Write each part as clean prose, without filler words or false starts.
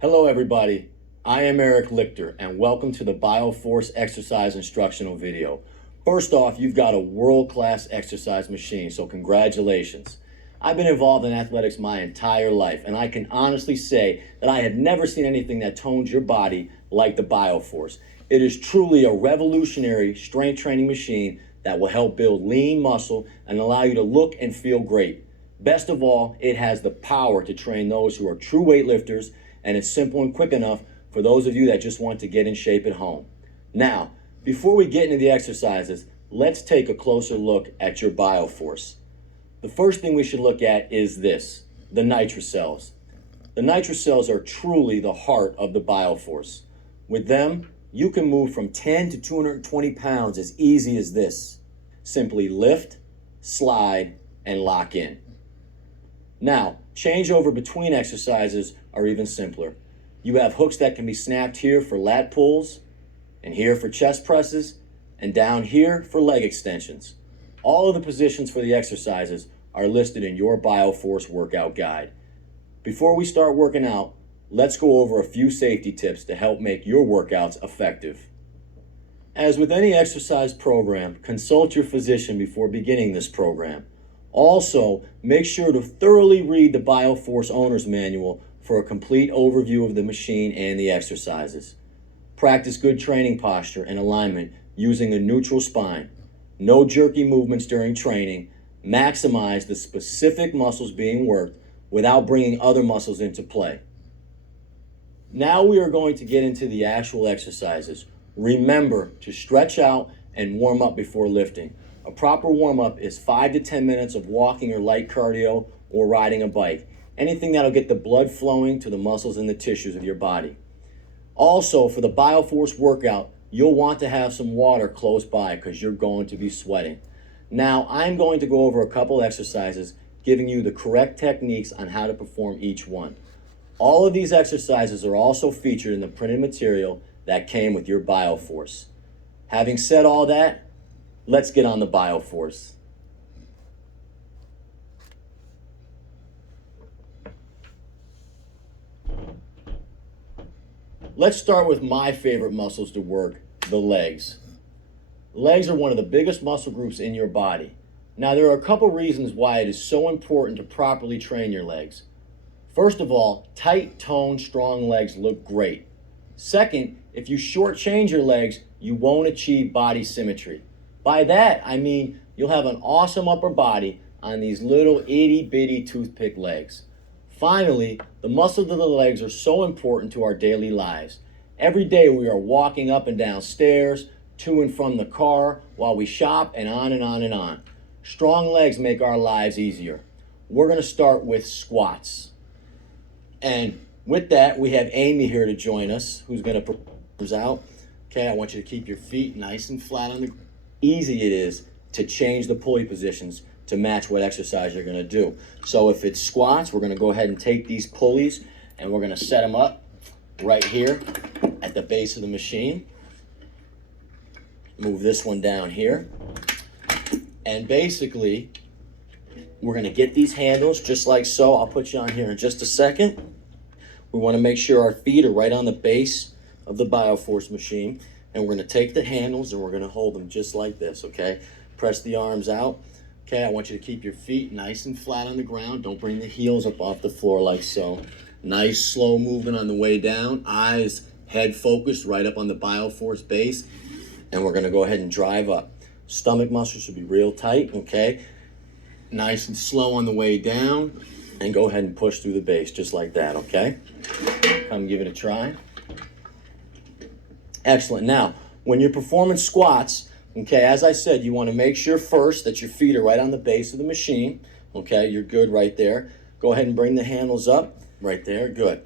Hello everybody, I am Eric Lichter and welcome to the BioForce exercise instructional video. First off, you've got a world-class exercise machine, so congratulations. I've been involved in athletics my entire life and I can honestly say that I have never seen anything that tones your body like the BioForce. It is truly a revolutionary strength training machine that will help build lean muscle and allow you to look and feel great. Best of all, it has the power to train those who are true weightlifters, and it's simple and quick enough for those of you that just want to get in shape at home. Now, before we get into the exercises, let's take a closer look at your BioForce. The first thing we should look at is this, the NitroCells. The NitroCells are truly the heart of the BioForce. With them, you can move from 10 to 220 pounds as easy as this. Simply lift, slide, and lock in. Now, changeover between exercises are even simpler. You have hooks that can be snapped here for lat pulls, and here for chest presses, and down here for leg extensions. All of the positions for the exercises are listed in your BioForce workout guide. Before we start working out, let's go over a few safety tips to help make your workouts effective. As with any exercise program, consult your physician before beginning this program. Also, make sure to thoroughly read the BioForce Owner's Manual for a complete overview of the machine and the exercises. Practice good training posture and alignment using a neutral spine. No jerky movements during training. Maximize the specific muscles being worked without bringing other muscles into play. Now we are going to get into the actual exercises. Remember to stretch out and warm up before lifting. A proper warm-up is 5 to 10 minutes of walking or light cardio or riding a bike. Anything that'll get the blood flowing to the muscles and the tissues of your body. Also, for the BioForce workout, you'll want to have some water close by because you're going to be sweating. Now, I'm going to go over a couple exercises, giving you the correct techniques on how to perform each one. All of these exercises are also featured in the printed material that came with your BioForce. Having said all that, let's get on the BioForce. Let's start with my favorite muscles to work, the legs. Legs are one of the biggest muscle groups in your body. Now, there are a couple reasons why it is so important to properly train your legs. First of all, tight, toned, strong legs look great. Second, if you shortchange your legs, you won't achieve body symmetry. By that, I mean you'll have an awesome upper body on these little itty-bitty toothpick legs. Finally, the muscles of the legs are so important to our daily lives. Every day we are walking up and down stairs, to and from the car, while we shop, and on and on and on. Strong legs make our lives easier. We're going to start with squats. And with that, we have Amy here to join us, who's going to put out. Okay, I want you to keep your feet nice and flat on the ground. Easy it is to change the pulley positions to match what exercise you're going to do. So if it's squats, we're going to go ahead and take these pulleys and we're going to set them up right here at the base of the machine. Move this one down here. And basically, we're going to get these handles just like so. I'll put you on here in just a second. We want to make sure our feet are right on the base of the BioForce machine. And we're going to take the handles and we're going to hold them just like this, okay? Press the arms out. Okay, I want you to keep your feet nice and flat on the ground. Don't bring the heels up off the floor like so. Nice, slow movement on the way down. Eyes, head focused right up on the BioForce base. And we're going to go ahead and drive up. Stomach muscles should be real tight, okay? Nice and slow on the way down. And go ahead and push through the base just like that, okay? Come give it a try. Excellent. Now, when you're performing squats, okay, as I said, you want to make sure first that your feet are right on the base of the machine. Okay, you're good right there. Go ahead and bring the handles up right there. Good.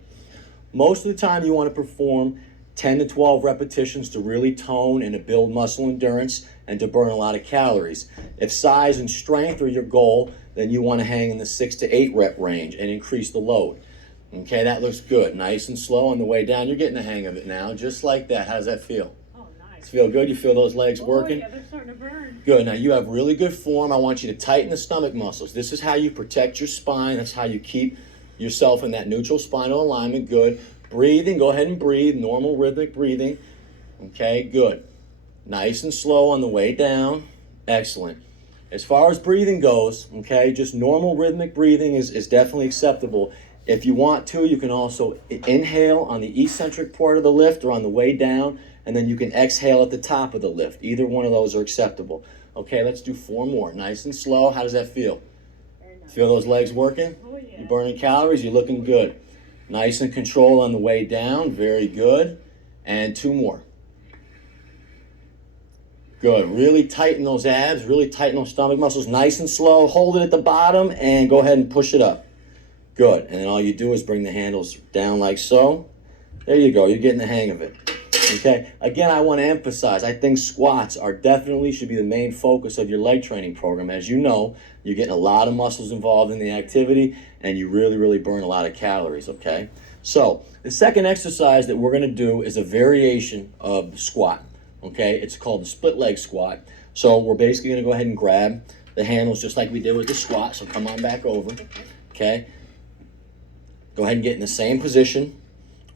Most of the time, you want to perform 10 to 12 repetitions to really tone and to build muscle endurance and to burn a lot of calories. If size and strength are your goal, then you want to hang in the 6 to 8 rep range and increase the load. Okay, that looks good. Nice and slow on the way down. You're getting the hang of it now, just like that. How does that feel? Oh, nice. Does it feel good? You feel those legs working? Yeah, they're starting to burn. Good. Now you have really good form. I want you to tighten the stomach muscles. This is how you protect your spine. That's how you keep yourself in that neutral spinal alignment. Good. Breathing, go ahead and breathe, normal rhythmic breathing. Okay, good. Nice and slow on the way down. Excellent. As far as breathing goes, okay, just normal rhythmic breathing is definitely acceptable. If you want to, you can also inhale on the eccentric part of the lift or on the way down, and then you can exhale at the top of the lift. Either one of those are acceptable. Okay, let's do 4 more. Nice and slow. How does that feel? Feel those legs working? Oh, yeah. You burning calories? You're looking good. Nice and controlled on the way down. Very good. And 2 more. Good. Really tighten those abs. Really tighten those stomach muscles. Nice and slow. Hold it at the bottom and go ahead and push it up. Good. And then all you do is bring the handles down like so. There you go. You're getting the hang of it. Okay. Again, I want to emphasize, I think squats are definitely should be the main focus of your leg training program. As you know, you're getting a lot of muscles involved in the activity, and you really, really burn a lot of calories, okay? So the second exercise that we're going to do is a variation of the squat, okay? It's called the split leg squat. So we're basically going to go ahead and grab the handles just like we did with the squat. So come on back over, okay? Go ahead and get in the same position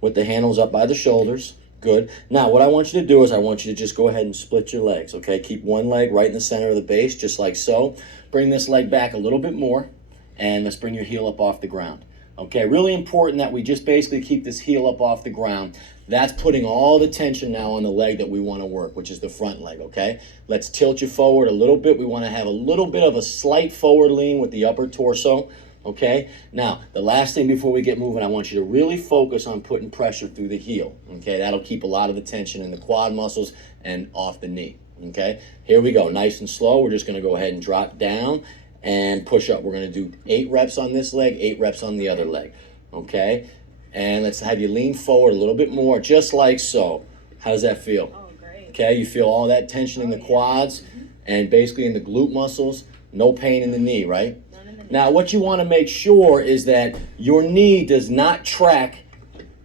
with the handles up by the shoulders. Good. Now, what I want you to do is I want you to just go ahead and split your legs, okay? Keep one leg right in the center of the base, just like so. Bring this leg back a little bit more, and let's bring your heel up off the ground. Okay, really important that we just basically keep this heel up off the ground. That's putting all the tension now on the leg that we want to work, which is the front leg, okay? Let's tilt you forward a little bit. We want to have a little bit of a slight forward lean with the upper torso. Okay, now the last thing before we get moving, I want you to really focus on putting pressure through the heel. Okay, that'll keep a lot of the tension in the quad muscles and off the knee. Okay, here we go, nice and slow. We're just going to go ahead and drop down and push up. We're going to do 8 reps on this leg, 8 reps on the other leg. Okay, and let's have you lean forward a little bit more, just like so. How does that feel? Oh, great. Okay, you feel all that tension in the quads and basically in the glute muscles. No pain in the knee, right? Now, what you want to make sure is that your knee does not track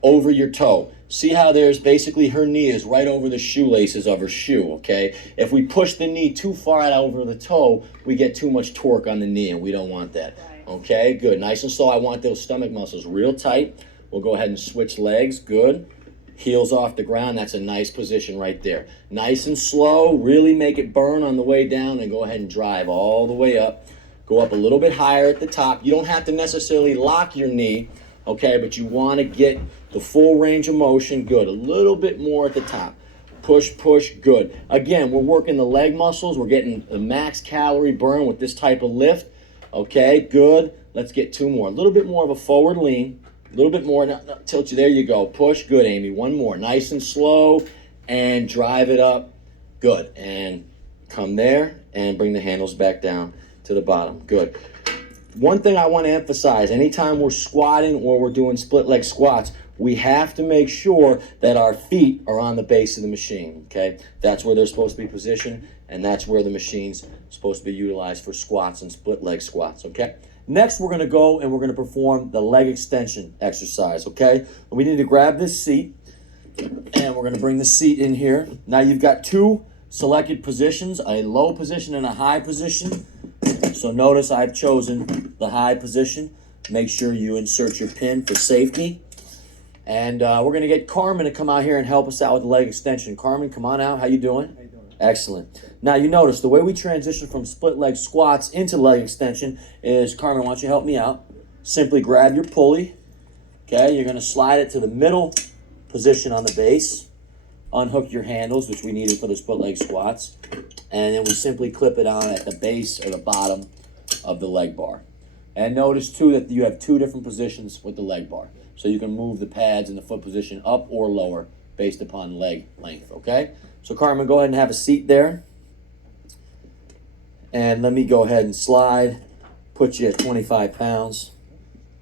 over your toe. See how there's basically her knee is right over the shoelaces of her shoe, okay? If we push the knee too far out over the toe, we get too much torque on the knee, and we don't want that. Okay, good. Nice and slow. I want those stomach muscles real tight. We'll go ahead and switch legs. Good. Heels off the ground. That's a nice position right there. Nice and slow. Really make it burn on the way down, and go ahead and drive all the way up. Go up a little bit higher at the top. You don't have to necessarily lock your knee, okay, but you want to get the full range of motion. Good. A little bit more at the top. Push, push, good. Again, we're working the leg muscles. We're getting the max calorie burn with this type of lift. Okay, good. Let's get 2 more. A little bit more of a forward lean. A little bit more. Now, tilt you. There you go. Push. Good, Amy. 1 more. Nice and slow. And drive it up. Good. And come there and bring the handles back down to the bottom. Good. One thing I want to emphasize, anytime we're squatting or we're doing split leg squats, we have to make sure that our feet are on the base of the machine, okay? That's where they're supposed to be positioned, and that's where the machine's supposed to be utilized for squats and split leg squats, okay? Next, we're going to go and we're going to perform the leg extension exercise, okay? We need to grab this seat, and we're going to bring the seat in here. Now, you've got 2 selected positions, a low position and a high position. So notice I've chosen the high position. Make sure you insert your pin for safety. And we're going to get Carmen to come out here and help us out with the leg extension. Carmen, come on out. How you doing? How you doing? Excellent. Now you notice the way we transition from split leg squats into leg extension is, Carmen, why don't you help me out? Simply grab your pulley. Okay, you're going to slide it to the middle position on the base. Unhook your handles, which we needed for the split leg squats, and then we simply clip it on at the base or the bottom of the leg bar. And notice too that you have 2 different positions with the leg bar, so you can move the pads in the foot position up or lower based upon leg length. Okay, so Carmen, go ahead and have a seat there, and let me go ahead and slide, put you at 25 pounds.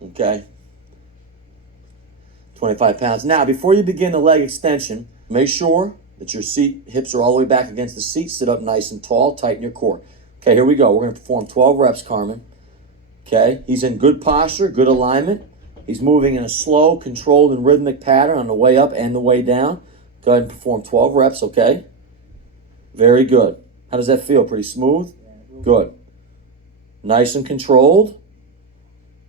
Okay, 25 pounds. Now, before you begin the leg extension, make sure that your hips are all the way back against the seat. Sit up nice and tall. Tighten your core. Okay, here we go. We're going to perform 12 reps, Carmen. Okay, he's in good posture, good alignment. He's moving in a slow, controlled, and rhythmic pattern on the way up and the way down. Go ahead and perform 12 reps, okay? Very good. How does that feel? Pretty smooth? Good. Nice and controlled.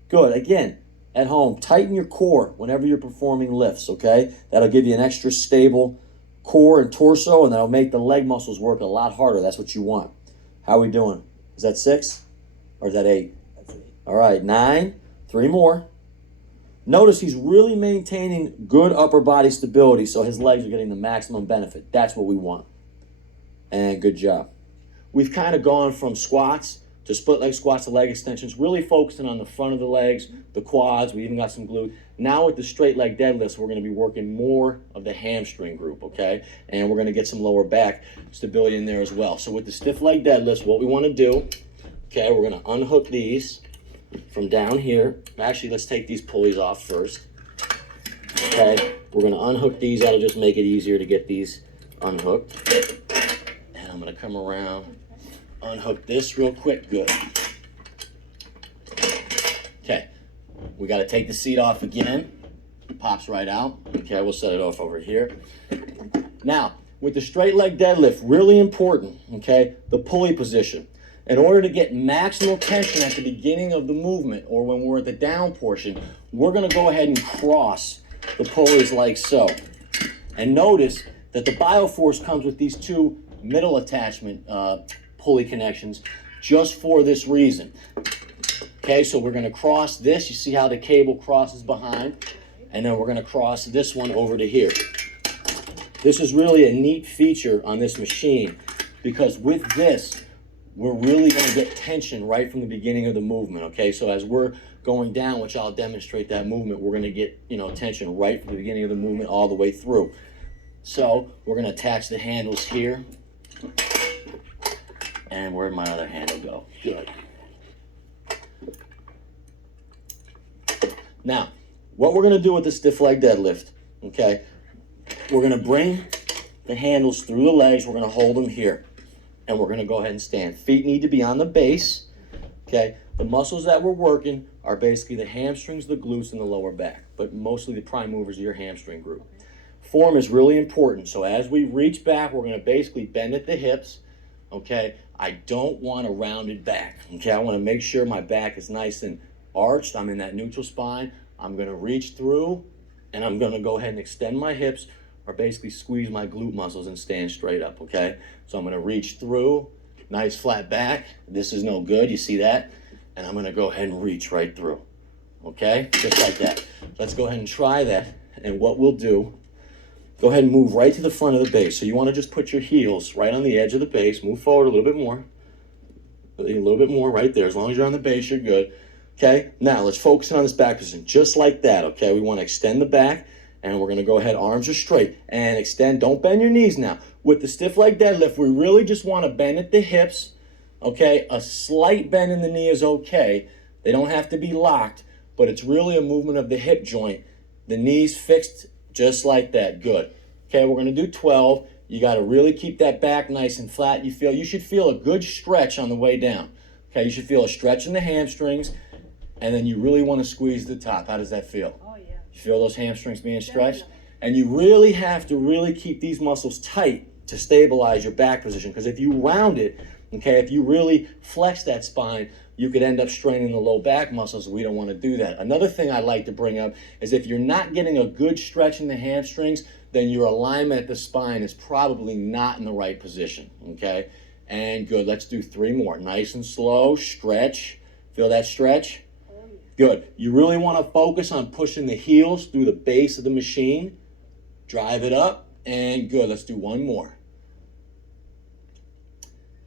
Good. Again, at home, tighten your core whenever you're performing lifts, okay? That'll give you an extra stable core and torso, and that'll make the leg muscles work a lot harder. That's what you want. How are we doing? Is that 6 or is that 8? That's 8. All right, 9. 3 more. Notice he's really maintaining good upper body stability, so his legs are getting the maximum benefit. That's what we want. And good job. We've kind of gone from squats to split leg squats to leg extensions, really focusing on the front of the legs, the quads. We even got some glute. Now with the straight leg deadlifts, we're going to be working more of the hamstring group, okay? And we're going to get some lower back stability in there as well. So with the stiff leg deadlifts, what we want to do, okay, we're going to unhook these from down here. Actually, let's take these pulleys off first. Okay, we're going to unhook these. That'll just make it easier to get these unhooked. And I'm going to come around, unhook this real quick. Good. Okay, we got to take the seat off again. Pops right out. Okay, we'll set it off over here. Now, with the straight leg deadlift, really important, okay, the pulley position. In order to get maximal tension at the beginning of the movement or when we're at the down portion, we're going to go ahead and cross the pulleys like so. And notice that the BioForce comes with these 2 middle attachment pulley connections just for this reason. Okay, so we're going to cross this. You see how the cable crosses behind? And then we're going to cross this one over to here. This is really a neat feature on this machine because with this, we're really going to get tension right from the beginning of the movement, okay? So as we're going down, which I'll demonstrate that movement, we're going to get, tension right from the beginning of the movement all the way through. So we're going to attach the handles here. And where'd my other handle go? Good. Now, what we're going to do with the stiff leg deadlift, okay? We're going to bring the handles through the legs. We're going to hold them here. And we're going to go ahead and stand. Feet need to be on the base, okay? The muscles that we're working are basically the hamstrings, the glutes, and the lower back. But mostly the prime movers are your hamstring group. Form is really important. So as we reach back, we're going to basically bend at the hips, okay? I don't want a rounded back, okay? I want to make sure my back is nice and arched. I'm in that neutral spine. I'm going to reach through, and I'm going to go ahead and extend my hips or basically squeeze my glute muscles and stand straight up, okay? So I'm going to reach through, nice flat back. This is no good, you see that? And I'm going to go ahead and reach right through, okay? Just like that. Let's go ahead and try that. And what we'll do, go ahead and move right to the front of the base. So you want to just put your heels right on the edge of the base. Move forward a little bit more. A little bit more right there. As long as you're on the base, you're good. Okay? Now, let's focus on this back position. Just like that, okay? We want to extend the back. And we're going to go ahead, arms are straight, and extend. Don't bend your knees now. With the stiff leg deadlift, we really just want to bend at the hips, okay? A slight bend in the knee is okay. They don't have to be locked, but it's really a movement of the hip joint. The knees fixed just like that. Good. Okay, we're going to do 12. You got to really keep that back nice and flat. You should feel a good stretch on the way down. Okay, you should feel a stretch in the hamstrings, and then you really want to squeeze the top. How does that feel? You feel those hamstrings being stretched? And you really have to really keep these muscles tight to stabilize your back position. Because if you round it, okay, if you really flex that spine, you could end up straining the low back muscles. We don't want to do that. Another thing I like to bring up is if you're not getting a good stretch in the hamstrings, then your alignment at the spine is probably not in the right position, okay? And good, let's do 3 more. Nice and slow, stretch. Feel that stretch? Good. You really want to focus on pushing the heels through the base of the machine. Drive it up, and good. Let's do 1 more.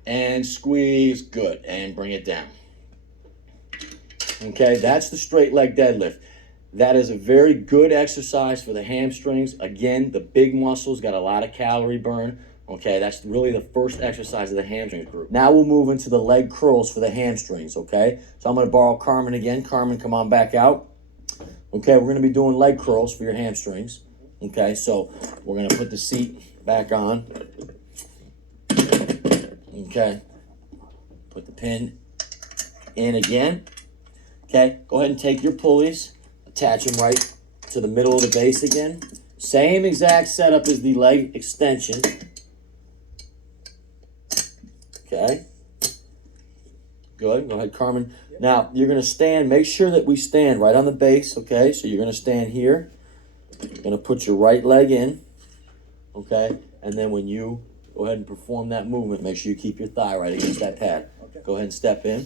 And squeeze, good, and bring it down. Okay, that's the straight leg deadlift. That is a very good exercise for the hamstrings. Again, the big muscles got a lot of calorie burn. Okay, that's really the first exercise of the hamstrings group. Now we'll move into the leg curls for the hamstrings, okay? So I'm going to borrow Carmen again. Carmen, come on back out. Okay, we're going to be doing leg curls for your hamstrings. Okay, so we're going to put the seat back on. Okay, put the pin in again. Okay, go ahead and take your pulleys, attach them right to the middle of the base again. Same exact setup as the leg extension. Okay. Good. Go ahead, Carmen. Now, you're going to stand, make sure that we stand right on the base, okay? So you're going to stand here. You're going to put your right leg in, okay? And then when you go ahead and perform that movement, make sure you keep your thigh right against that pad. Okay. Go ahead and step in.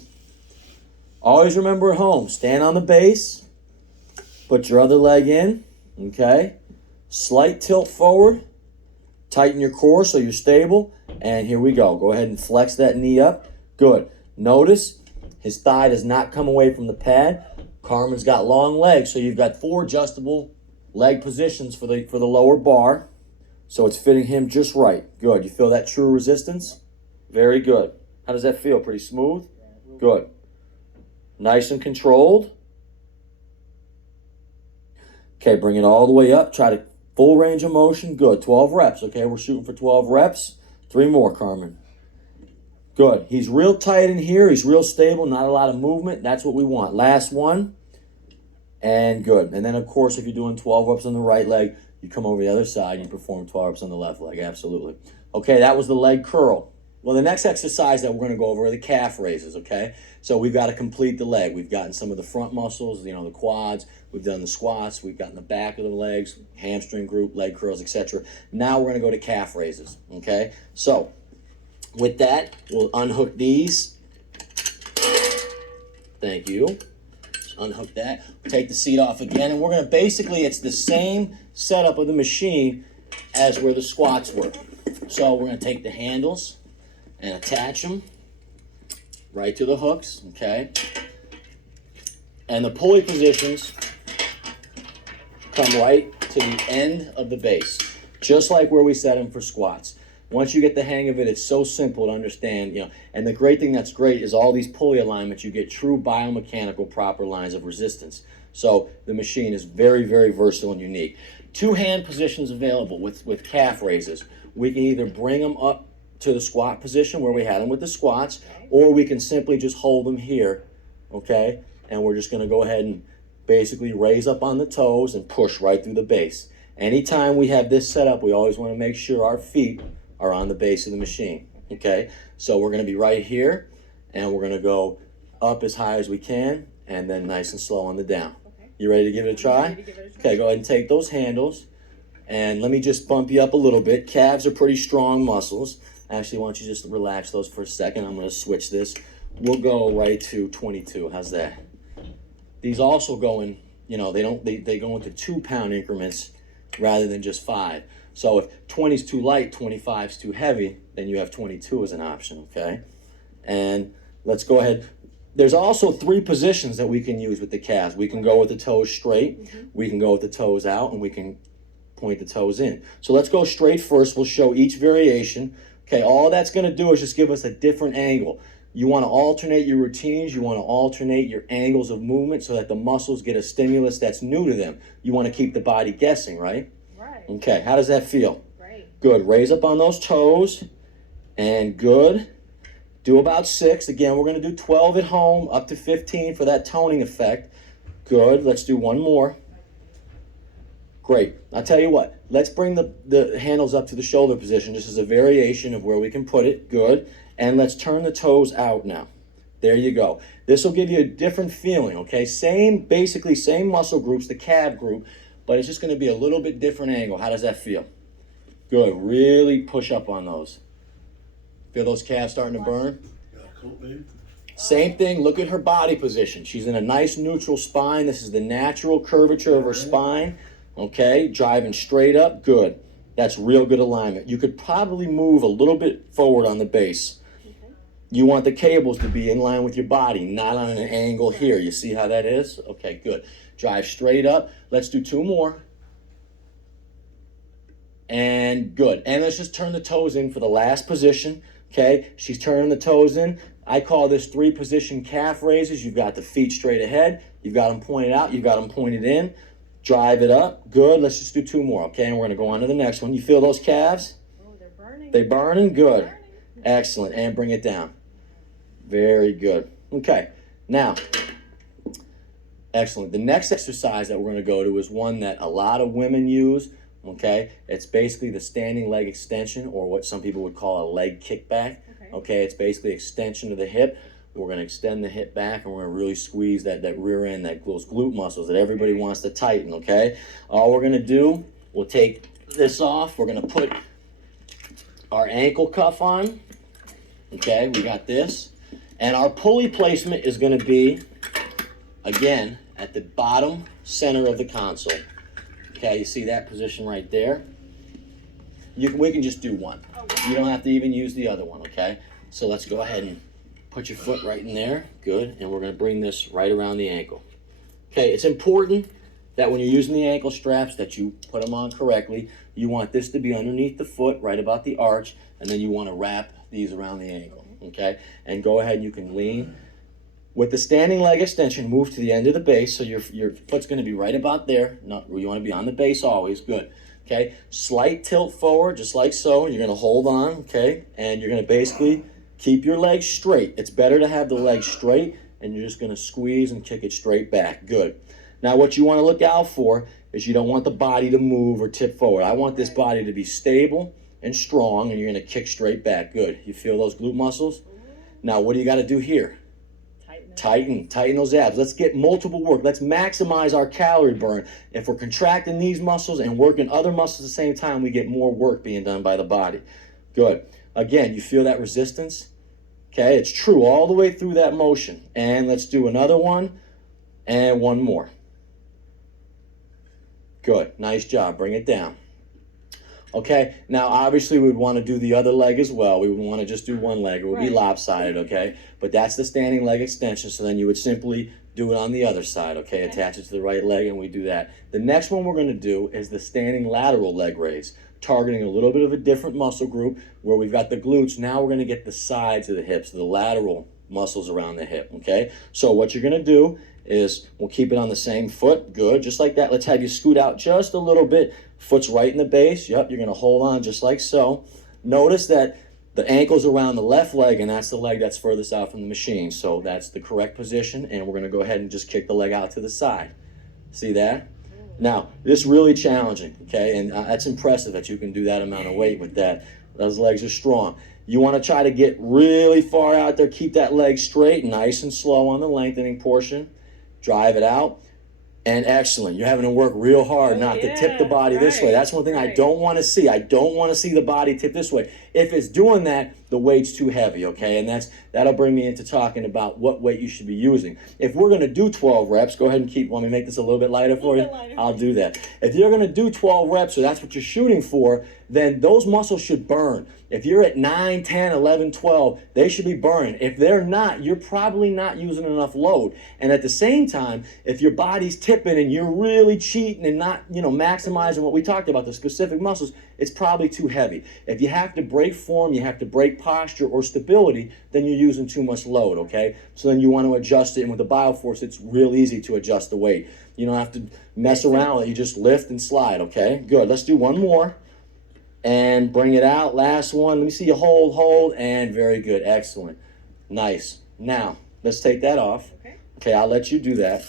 Always remember at home, stand on the base, put your other leg in, okay? Slight tilt forward, tighten your core so you're stable, and here we go. Go ahead and flex that knee up. Good. Notice his thigh does not come away from the pad. Carmen's got long legs, so you've got 4 adjustable leg positions for the lower bar. So it's fitting him just right. Good. You feel that true resistance? Very good. How does that feel? Pretty smooth? Good. Nice and controlled. Okay, bring it all the way up. Try to full range of motion. Good. 12 reps. Okay, we're shooting for 12 reps. 3 more, Carmen. Good. He's real tight in here. He's real stable. Not a lot of movement. That's what we want. Last one. And good. And then, of course, if you're doing 12 reps on the right leg, you come over the other side and you perform 12 reps on the left leg. Absolutely. Okay, that was the leg curl. Well, the next exercise that we're going to go over are the calf raises, okay? So we've got to complete the leg. We've gotten some of the front muscles, you know, the quads. We've done the squats. We've gotten the back of the legs, hamstring group, leg curls, etc. Now we're going to go to calf raises, okay? So with that, we'll unhook these. Thank you. Unhook that. Take the seat off again, and we're going to basically, it's the same setup of the machine as where the squats were. So we're going to take the handles and attach them right to the hooks, okay? And the pulley positions come right to the end of the base, just like where we set them for squats. Once you get the hang of it, it's so simple to understand, you know. And the great thing that's great is all these pulley alignments, you get true biomechanical proper lines of resistance. So the machine is very, very versatile and unique. 2 hand positions available with calf raises. We can either bring them up to the squat position where we had them with the squats, or we can simply just hold them here, okay? And we're just gonna go ahead and basically raise up on the toes and push right through the base. Anytime we have this set up, we always wanna make sure our feet are on the base of the machine, okay? So we're gonna be right here, and we're gonna go up as high as we can, and then nice and slow on the down. Okay. You ready to give it a try? Okay, go ahead and take those handles, and let me just bump you up a little bit. Calves are pretty strong muscles. Actually, why don't you just relax those for a second? I'm gonna switch this. We'll go right to 22, how's that? These also go in, you know, they go into 2-pound increments rather than just 5. So if 20 is too light, 25 is too heavy, then you have 22 as an option, okay? And let's go ahead. There's also 3 positions that we can use with the calves. We can go with the toes straight, we can go with the toes out, and we can point the toes in. So let's go straight first. We'll show each variation. Okay, all that's gonna do is just give us a different angle. You wanna alternate your routines, you wanna alternate your angles of movement so that the muscles get a stimulus that's new to them. You wanna keep the body guessing, right? Right. Okay, how does that feel? Great. Good, raise up on those toes, and good. Do about 6. Again, we're gonna do 12 at home, up to 15 for that toning effect. Good, let's do one more. Great, I'll tell you what, let's bring the handles up to the shoulder position. This is a variation of where we can put it, good. And let's turn the toes out now. There you go. This will give you a different feeling, okay? Basically same muscle groups, the calf group, but it's just gonna be a little bit different angle. How does that feel? Good, really push up on those. Feel those calves starting to burn? Same thing, look at her body position. She's in a nice neutral spine. This is the natural curvature of her spine, okay? Driving straight up, good. That's real good alignment. You could probably move a little bit forward on the base. You want the cables to be in line with your body, not on an angle here. You see how that is? Okay, good. Drive straight up. Let's do 2 more. And good. And let's just turn the toes in for the last position. Okay, she's turning the toes in. I call this 3-position calf raises. You've got the feet straight ahead. You've got them pointed out. You've got them pointed in. Drive it up. Good. Let's just do 2 more. Okay, and we're going to go on to the next one. You feel those calves? Oh, they're burning. They burning? Good. Burning. Excellent. And bring it down. Very good. Okay, now, excellent. The next exercise that we're going to go to is one that a lot of women use. Okay, it's basically the standing leg extension, or what some people would call a leg kickback. Okay, it's basically extension of the hip. We're going to extend the hip back, and we're going to really squeeze that rear end, those glute muscles that everybody wants to tighten, okay? All we're going to do, we'll take this off. We're going to put our ankle cuff on, okay? We got this. And our pulley placement is going to be, again, at the bottom center of the console. Okay, you see that position right there? We can just do one. You don't have to even use the other one, okay? So let's go ahead and put your foot right in there. Good. And we're going to bring this right around the ankle. Okay, it's important that when you're using the ankle straps that you put them on correctly. You want this to be underneath the foot, right about the arch, and then you want to wrap these around the ankle, okay? And go ahead and you can lean. With the standing leg extension, move to the end of the base, so your foot's going to be right about there. You want to be on the base always. Good. Okay, slight tilt forward, just like so. You're going to hold on, okay? And you're going to basically keep your legs straight. It's better to have the legs straight, and you're just going to squeeze and kick it straight back. Good. Now, what you want to look out for is you don't want the body to move or tip forward. I want this body to be stable and strong, and you're going to kick straight back. Good. You feel those glute muscles? Now, what do you got to do here? Tighten those abs. Let's get multiple work. Let's maximize our calorie burn. If we're contracting these muscles and working other muscles at the same time, we get more work being done by the body. Good. Again, you feel that resistance? Okay, it's true all the way through that motion. And let's do another one and one more. Good. Nice job. Bring it down. Okay, now obviously we would want to do the other leg as well. We would want to just do one leg. It would be lopsided, okay? But that's the standing leg extension, so then you would simply do it on the other side, okay? Attach it to the right leg, and we do that. The next one we're going to do is the standing lateral leg raise, targeting a little bit of a different muscle group where we've got the glutes. Now we're going to get the sides of the hips, the lateral muscles around the hip, okay? So what you're going to do is we'll keep it on the same foot. Good, just like that. Let's have you scoot out just a little bit. Foot's right in the base. Yep, you're going to hold on just like so. Notice that the ankle's around the left leg, and that's the leg that's furthest out from the machine. So that's the correct position, and we're going to go ahead and just kick the leg out to the side. See that? Now, this is really challenging, okay? And that's impressive that you can do that amount of weight with that. Those legs are strong. You want to try to get really far out there. Keep that leg straight, nice and slow on the lengthening portion. Drive it out. And excellent. You're having to work real hard not to tip the body this way. That's one thing I don't want to see. I don't want to see the body tip this way. If it's doing that, the weight's too heavy, okay? And that'll bring me into talking about what weight you should be using. If we're going to do 12 reps, go ahead and want me to make this a little bit lighter for you? I'll do that. If you're going to do 12 reps, so that's what you're shooting for, then those muscles should burn. If you're at 9, 10, 11, 12, they should be burning. If they're not, you're probably not using enough load. And at the same time, if your body's tipping and you're really cheating and not, maximizing what we talked about, the specific muscles, it's probably too heavy. If you have to break form, you have to break posture or stability, then you're using too much load, okay? So then you want to adjust it, and with the BioForce, it's real easy to adjust the weight. You don't have to mess around with it. You just lift and slide, okay? Good. Let's do one more. And bring it out. Last one. Let me see you hold, and very good. Excellent. Nice. Now, let's take that off. Okay, I'll let you do that.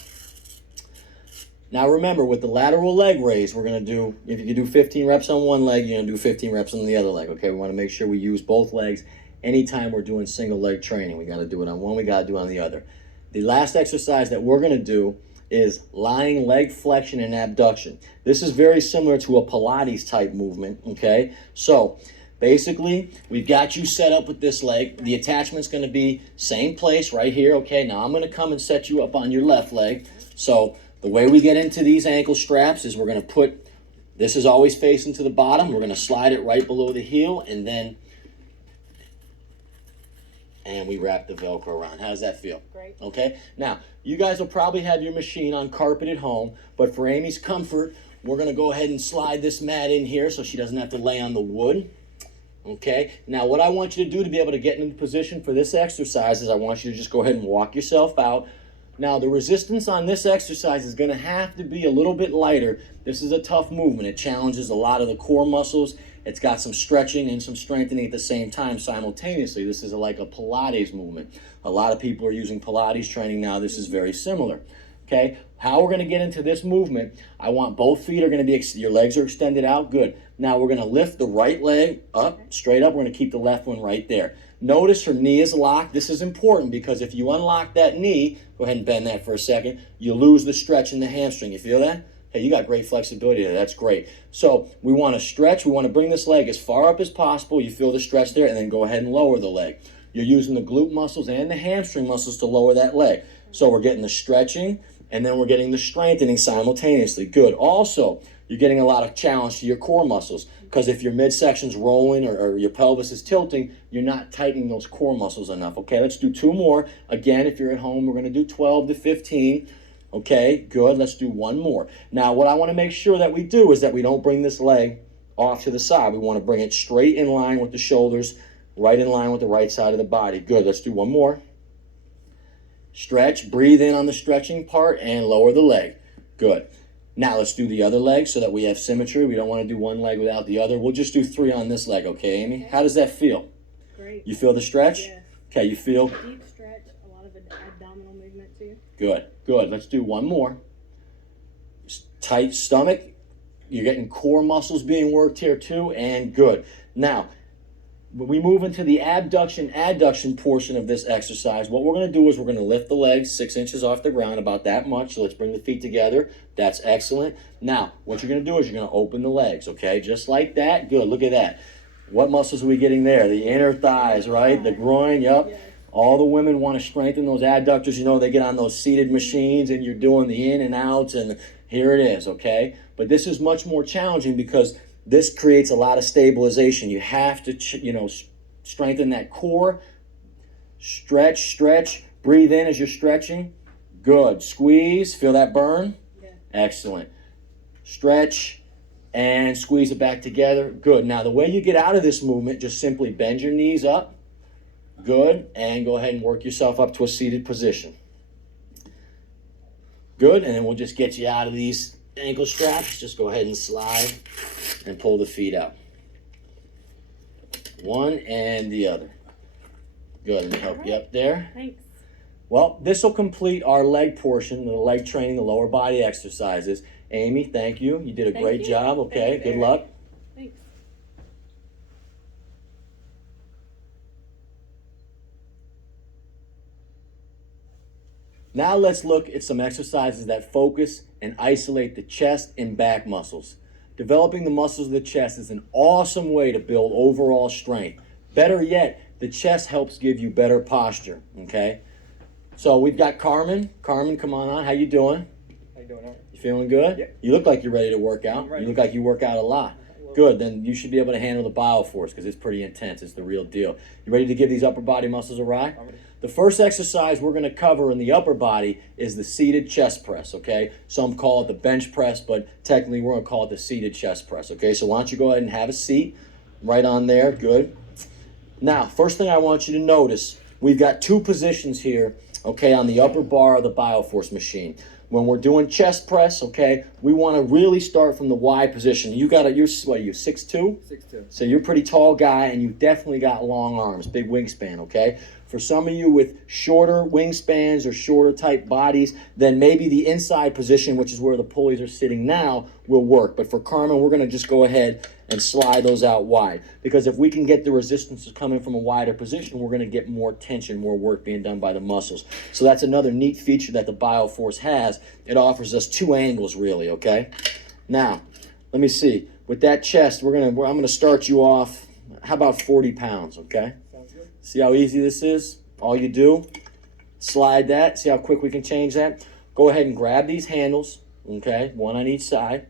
Now remember, with the lateral leg raise, we're going to do, if you can do 15 reps on one leg, you're going to do 15 reps on the other leg, okay? We want to make sure we use both legs anytime we're doing single leg training. We got to do it on one, we got to do it on the other. The last exercise that we're going to do is lying leg flexion and abduction. This is very similar to a Pilates type movement, okay? So basically, we've got you set up with this leg. The attachment's going to be same place right here, okay? Now I'm going to come and set you up on your left leg. So the way we get into these ankle straps is we're going to put, this is always facing to the bottom. We're going to slide it right below the heel, and then we wrap the Velcro around. How does that feel? Great. Okay? Now, you guys will probably have your machine on carpet at home, but for Amy's comfort, we're going to go ahead and slide this mat in here so she doesn't have to lay on the wood. Okay? Now, what I want you to do to be able to get into position for this exercise is I want you to just go ahead and walk yourself out. Now, the resistance on this exercise is going to have to be a little bit lighter. This is a tough movement. It challenges a lot of the core muscles. It's got some stretching and some strengthening at the same time simultaneously. This is like a Pilates movement. A lot of people are using Pilates training now. This is very similar. okay? How we're gonna get into this movement, I want both feet are gonna be, your legs are extended out, good. Now we're gonna lift the right leg up, straight up, we're gonna keep the left one right there. Notice her knee is locked. This is important because if you unlock that knee, go ahead and bend that for a second, you lose the stretch in the hamstring. You feel that? Hey, you got great flexibility there. That's great. So we want to stretch. We want to bring this leg as far up as possible. You feel the stretch there, and then go ahead and lower the leg. You're using the glute muscles and the hamstring muscles to lower that leg. So we're getting the stretching, and then we're getting the strengthening simultaneously. Good. Also, you're getting a lot of challenge to your core muscles because if your midsection's rolling or your pelvis is tilting, you're not tightening those core muscles enough. Okay, let's do 2 more. Again, if you're at home, we're going to do 12 to 15. Okay, good. Let's do 1 more. Now, what I want to make sure that we do is that we don't bring this leg off to the side. We want to bring it straight in line with the shoulders, right in line with the right side of the body. Good. Let's do 1 more. Stretch. Breathe in on the stretching part and lower the leg. Good. Now, let's do the other leg so that we have symmetry. We don't want to do one leg without the other. We'll just do 3 on this leg, okay, Amy? How does that feel? Great. You feel the stretch? Yes. Okay, you feel? Deep stretch, a lot of abdominal movement too. Good, good. Let's do 1 more. Tight stomach. You're getting core muscles being worked here too, and good. Now, when we move into the abduction portion of this exercise, what we're going to do is we're going to lift the legs 6 inches off the ground, about that much. So let's bring the feet together. That's excellent. Now, what you're going to do is you're going to open the legs, okay? Just like that. Good. Look at that. What muscles are we getting there? The inner thighs, right? The groin, yep. Yes. All the women want to strengthen those adductors. You know, they get on those seated machines and you're doing the in and outs, and here it is, okay? But this is much more challenging because this creates a lot of stabilization. You have to, strengthen that core. Stretch. Breathe in as you're stretching. Good. Squeeze. Feel that burn? Yeah. Excellent. Stretch and squeeze it back together. Good. Now, the way you get out of this movement, just simply bend your knees up. Good. And go ahead and work yourself up to a seated position. Good. And then we'll just get you out of these ankle straps. Just go ahead and slide and pull the feet out. One and the other. Good. Let me help you up there. Thanks. Well, this will complete our leg portion, the leg training, the lower body exercises. Amy, thank you. You did a great job. Okay, Thanks, good Eric. luck. Thanks. Now let's look at some exercises that focus and isolate the chest and back muscles. Developing the muscles of the chest is an awesome way to build overall strength. Better yet, the chest helps give you better posture, okay? So we've got Carmen. Carmen, come on. How you doing? How you doing, Eric? You feeling good? Yeah. You look like you're ready to work out. I'm ready. You look like you work out a lot. Good, then you should be able to handle the BioForce because it's pretty intense. It's the real deal. You ready to give these upper body muscles a ride? I'm ready. The first exercise we're going to cover in the upper body is the seated chest press, okay? Some call it the bench press, but technically we're going to call it the seated chest press, okay? So why don't you go ahead and have a seat right on there. Good. Now, first thing I want you to notice, we've got 2 positions here, okay, on the upper bar of the BioForce machine. When we're doing chest press, okay, we want to really start from the Y position. You're what are you, 6'2"? 6'2". So you're a pretty tall guy, and you've definitely got long arms, big wingspan, okay? For some of you with shorter wingspans or shorter type bodies, then maybe the inside position, which is where the pulleys are sitting now, will work. But for Carmen, we're going to just go ahead and slide those out wide. Because if we can get the resistance coming from a wider position, we're going to get more tension, more work being done by the muscles. So that's another neat feature that the BioForce has. It offers us 2 angles, really, okay? Now, let me see. With that chest, I'm going to start you off, how about 40 pounds, okay? Sounds good. See how easy this is? All you do, slide that. See how quick we can change that? Go ahead and grab these handles, okay? 1 on each side.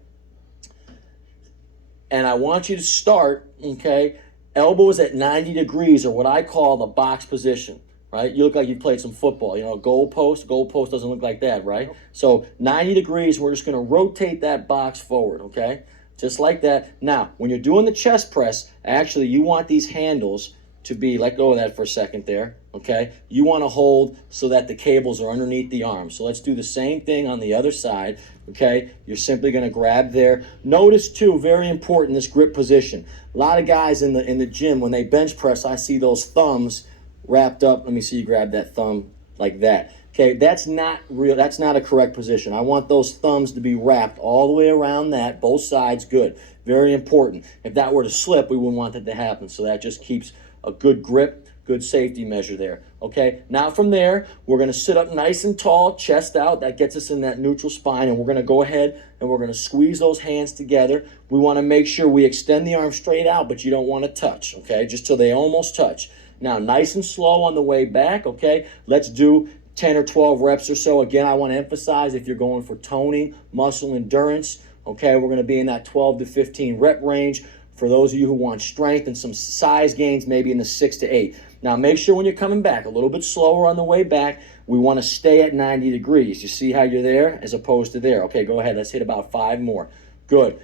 And I want you to start, okay, elbows at 90 degrees, or what I call the box position, right? You look like you played some football. You know, goalpost doesn't look like that, right? Nope. So 90 degrees, we're just going to rotate that box forward, okay? Just like that. Now, when you're doing the chest press, actually, you want these handles to be, let go of that for a second there, okay? You want to hold so that the cables are underneath the arms. So let's do the same thing on the other side, okay? You're simply going to grab there. Notice, too, very important, this grip position. A lot of guys in the gym, when they bench press, I see those thumbs wrapped up. Let me see you grab that thumb like that. Okay, that's not real. That's not a correct position. I want those thumbs to be wrapped all the way around that, both sides. Good. Very important. If that were to slip, we wouldn't want that to happen. So that just keeps a good grip, good safety measure there. Okay, now from there, we're going to sit up nice and tall, chest out. That gets us in that neutral spine, and we're going to go ahead and we're going to squeeze those hands together. We want to make sure we extend the arm straight out, but you don't want to touch, okay, just till they almost touch. Now, nice and slow on the way back, okay? Let's do 10 or 12 reps or so. Again, I want to emphasize if you're going for toning, muscle endurance, okay, we're going to be in that 12 to 15 rep range. For those of you who want strength and some size gains, maybe in the 6 to 8. Now, make sure when you're coming back, a little bit slower on the way back, we want to stay at 90 degrees. You see how you're there as opposed to there. Okay, go ahead. Let's hit about 5 more. Good.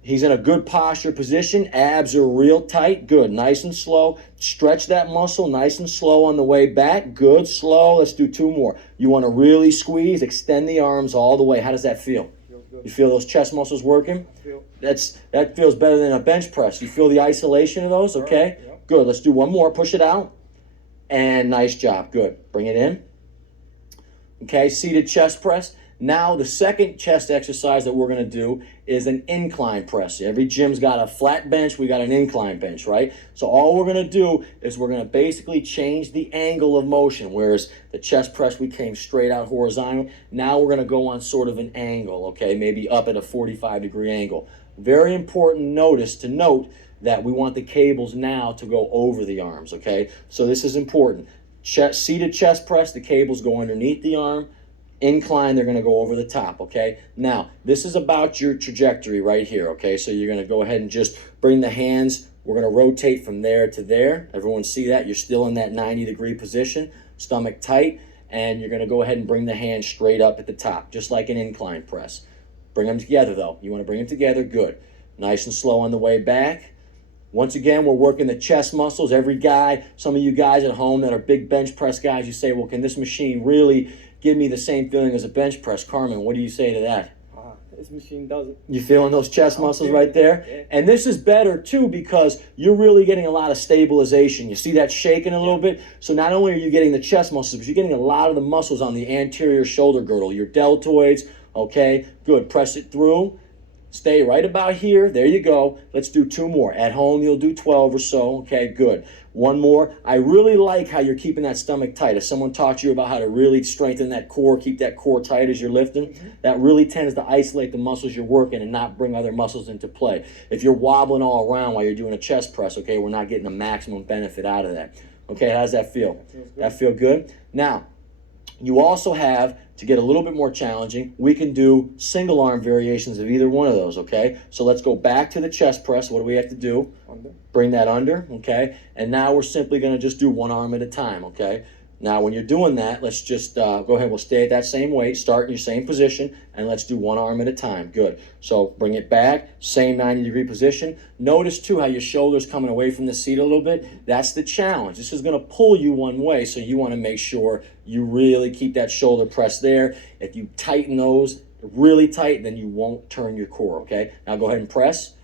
He's in a good posture position. Abs are real tight. Good. Nice and slow. Stretch that muscle nice and slow on the way back. Good. Slow. Let's do 2 more. You want to really squeeze, extend the arms all the way. How does that feel? Feels good. You feel those chest muscles working? Feel. That feels better than a bench press. You feel the isolation of those? Okay. Right, yep. Good. Let's do 1 more. Push it out. And nice job. Good. Bring it in. Okay. Seated chest press. Now, the second chest exercise that we're going to do is an incline press. Every gym's got a flat bench. We got an incline bench, right? So all we're going to do is we're going to basically change the angle of motion. Whereas the chest press, we came straight out horizontal. Now we're going to go on sort of an angle, okay? Maybe up at a 45-degree angle. Very important notice to note that we want the cables now to go over the arms, okay? So this is important. Seated chest press, the cables go underneath the arm. Incline, they're going to go over the top, okay? Now, this is about your trajectory right here, okay? So you're going to go ahead and just bring the hands. We're going to rotate from there to there. Everyone see that? You're still in that 90-degree position, stomach tight, and you're going to go ahead and bring the hands straight up at the top, just like an incline press. Bring them together, though. You want to bring them together, good. Nice and slow on the way back. Once again, we're working the chest muscles. Every guy, some of you guys at home that are big bench press guys, you say, well, can this machine really give me the same feeling as a bench press? Carmen, what do you say to that? This machine does it. You feeling those chest muscles right there? Yeah. And this is better too because you're really getting a lot of stabilization. You see that shaking a little bit? So not only are you getting the chest muscles, but you're getting a lot of the muscles on the anterior shoulder girdle, your deltoids, okay? Good, press it through. Stay right about here. There you go. Let's do 2 more. At home, you'll do 12 or so. Okay, good. 1 more. I really like how you're keeping that stomach tight. If someone taught you about how to really strengthen that core, keep that core tight as you're lifting, that really tends to isolate the muscles you're working and not bring other muscles into play. If you're wobbling all around while you're doing a chest press, okay, we're not getting the maximum benefit out of that. Okay, how does that feel? That feel good? Now, you also have, to get a little bit more challenging, we can do single arm variations of either one of those, okay? So let's go back to the chest press. What do we have to do? Under. Bring that under, okay? And now we're simply going to just do 1 arm at a time, okay? Now, when you're doing that, let's just go ahead. We'll stay at that same weight, start in your same position, and let's do 1 arm at a time. Good. So bring it back, same 90-degree position. Notice, too, how your shoulder's coming away from the seat a little bit. That's the challenge. This is going to pull you one way, so you want to make sure you really keep that shoulder pressed there. If you tighten those really tight, then you won't turn your core, okay? Now go ahead and press.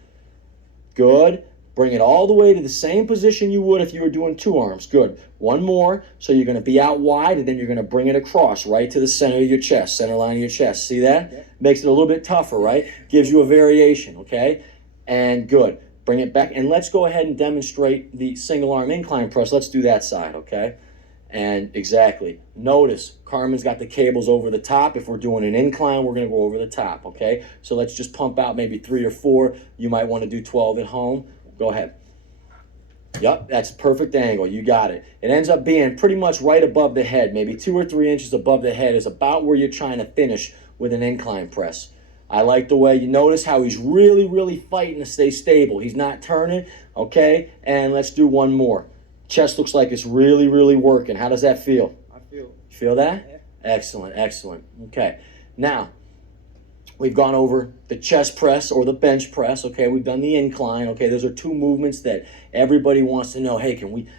Good. Bring it all the way to the same position you would if you were doing 2 arms. Good. 1 more. So you're going to be out wide, and then you're going to bring it across right to the center of your chest, center line of your chest. See that? Yeah. Makes it a little bit tougher, right? Gives you a variation, okay? And good. Bring it back. And let's go ahead and demonstrate the single arm incline press. Let's do that side, okay? And exactly. Notice, Carmen's got the cables over the top. If we're doing an incline, we're going to go over the top, okay? So let's just pump out maybe 3 or 4. You might want to do 12 at home. Go ahead. Yep, that's a perfect angle. You got it. It ends up being pretty much right above the head. Maybe 2 or 3 inches above the head is about where you're trying to finish with an incline press. I like the way you notice how he's really, really fighting to stay stable. He's not turning, okay? And let's do 1 more. Chest looks like it's really, really working. How does that feel? I feel it. Feel that? Yeah. Excellent, excellent. Okay. Now, we've gone over the chest press or the bench press, okay? We've done the incline, okay? Those are 2 movements that everybody wants to know, hey,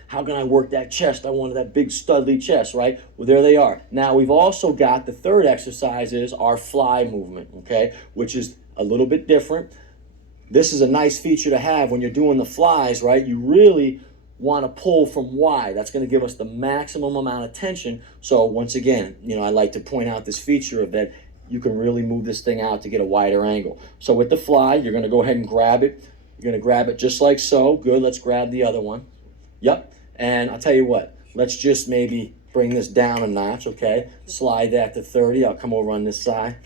how can I work that chest? I wanted that big studly chest, right? Well, there they are. Now, we've also got the third exercise is our fly movement, okay? Which is a little bit different. This is a nice feature to have when you're doing the flies, right? You really want to pull from wide. That's going to give us the maximum amount of tension. So once again, I like to point out this feature of that you can really move this thing out to get a wider angle. So with the fly, you're going to go ahead and grab it. You're going to grab it just like so. Good. Let's grab the other one. Yep. And I'll tell you what, let's just maybe bring this down a notch, okay? Slide that to 30. I'll come over on this side.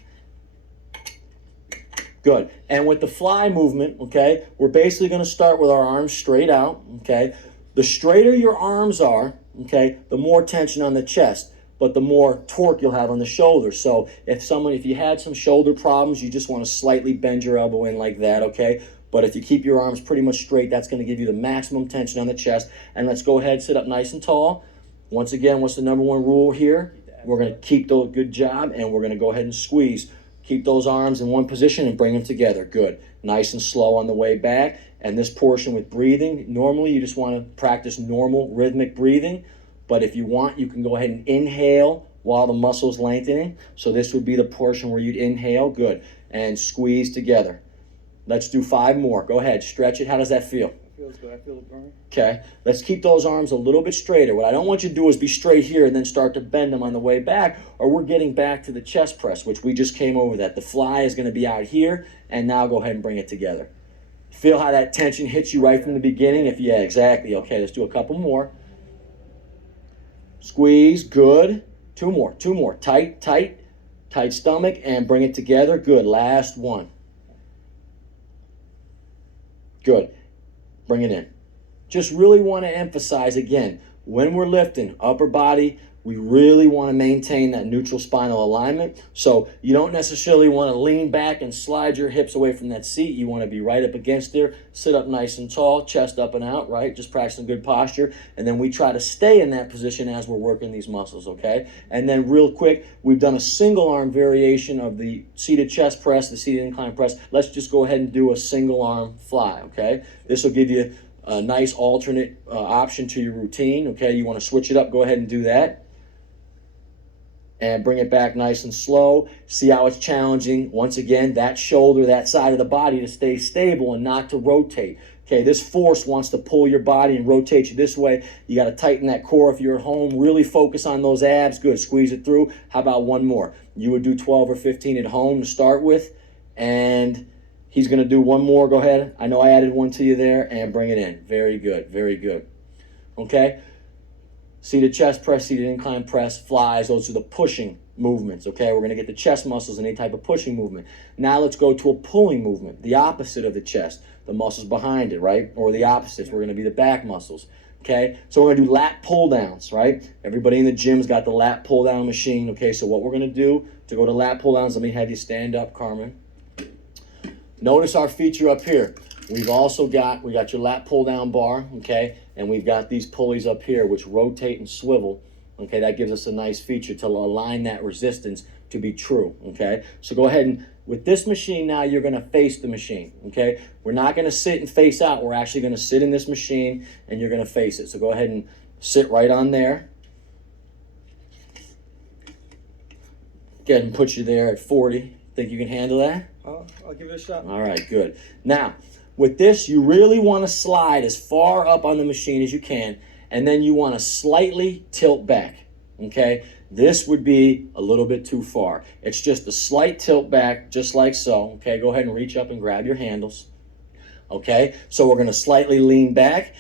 Good. And with the fly movement, okay, we're basically going to start with our arms straight out, okay? The straighter your arms are, okay, the more tension on the chest, but the more torque you'll have on the shoulders. So if you had some shoulder problems, you just want to slightly bend your elbow in like that, okay? But if you keep your arms pretty much straight, that's going to give you the maximum tension on the chest. And let's go ahead, sit up nice and tall. Once again, what's the number one rule here? We're going to keep those, good job, and we're going to go ahead and squeeze. Keep those arms in one position and bring them together. Good. Nice and slow on the way back. And this portion with breathing, normally you just want to practice normal rhythmic breathing. But if you want, you can go ahead and inhale while the muscle's lengthening. So this would be the portion where you'd inhale. Good. And squeeze together. Let's do 5 more. Go ahead. Stretch it. How does that feel? Feels good. I feel it burn. Okay. Let's keep those arms a little bit straighter. What I don't want you to do is be straight here and then start to bend them on the way back, or we're getting back to the chest press, which we just came over that. The fly is going to be out here, and now go ahead and bring it together. Feel how that tension hits you right from the beginning? Yeah, exactly. Okay, let's do a couple more. Squeeze. Good. 2 more. 2 more. Tight, tight, tight stomach, and bring it together. Good. Last one. Good. Bring it in. Just really want to emphasize again, when we're lifting upper body, we really want to maintain that neutral spinal alignment. So you don't necessarily want to lean back and slide your hips away from that seat. You want to be right up against there, sit up nice and tall, chest up and out, right? Just practicing good posture. And then we try to stay in that position as we're working these muscles, okay? And then real quick, we've done a single arm variation of the seated chest press, the seated incline press. Let's just go ahead and do a single arm fly, okay? This will give you a nice alternate option to your routine, okay? You want to switch it up, go ahead and do that. And bring it back nice and slow. See how it's challenging, once again, that shoulder, that side of the body to stay stable and not to rotate. Okay, this force wants to pull your body and rotate you this way. You got to tighten that core if you're at home. Really focus on those abs. Good, squeeze it through. How about one more? You would do 12 or 15 at home to start with. And he's going to do one more. Go ahead. I know I added one to you there. And bring it in. Very good, very good. Okay. Seated chest press, seated incline press, flies, those are the pushing movements, okay? We're going to get the chest muscles in any type of pushing movement. Now let's go to a pulling movement, the opposite of the chest, the muscles behind it, right? Or the opposites, we're going to be the back muscles, okay? So we're going to do lat pull downs, right? Everybody in the gym's got the lat pull down machine, okay? So what we're going to do to go to lat pull downs, let me have you stand up, Carmen. Notice our feature up here. We got your lat pull down bar, okay? And we've got these pulleys up here which rotate and swivel, okay? That gives us a nice feature to align that resistance to be true, okay? So go ahead and, with this machine now, you're gonna face the machine, okay? We're not gonna sit and face out. We're actually gonna sit in this machine and you're gonna face it. So go ahead and sit right on there. Go ahead and put you there at 40. Think you can handle that? I'll give it a shot. All right, good. Now, with this, you really want to slide as far up on the machine as you can, and then you want to slightly tilt back, okay? This would be a little bit too far. It's just a slight tilt back, just like so, okay? Go ahead and reach up and grab your handles, okay? So we're going to slightly lean back.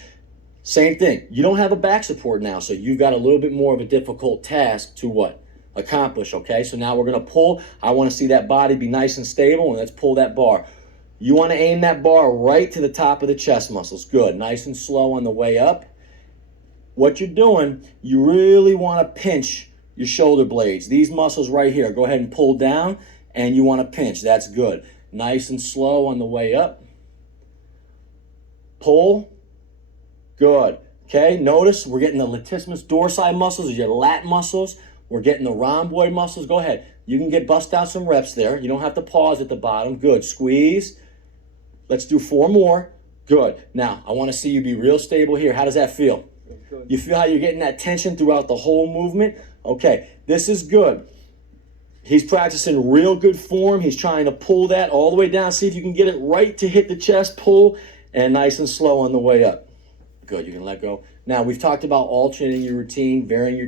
Same thing. You don't have a back support now, so you've got a little bit more of a difficult task to what? Accomplish, okay? So now we're going to pull. I want to see that body be nice and stable, and let's pull that bar. You want to aim that bar right to the top of the chest muscles. Good. Nice and slow on the way up. What you're doing, you really want to pinch your shoulder blades. These muscles right here. Go ahead and pull down, and you want to pinch. That's good. Nice and slow on the way up. Pull. Good. Okay, notice we're getting the latissimus dorsi muscles, your lat muscles. We're getting the rhomboid muscles. Go ahead. You can bust out some reps there. You don't have to pause at the bottom. Good. Squeeze. Let's do 4 more. Good. Now, I want to see you be real stable here. How does that feel? Good. You feel how you're getting that tension throughout the whole movement? Okay, this is good. He's practicing real good form. He's trying to pull that all the way down. See if you can get it right to hit the chest. Pull, and nice and slow on the way up. Good, you can let go. Now, we've talked about alternating your routine, varying your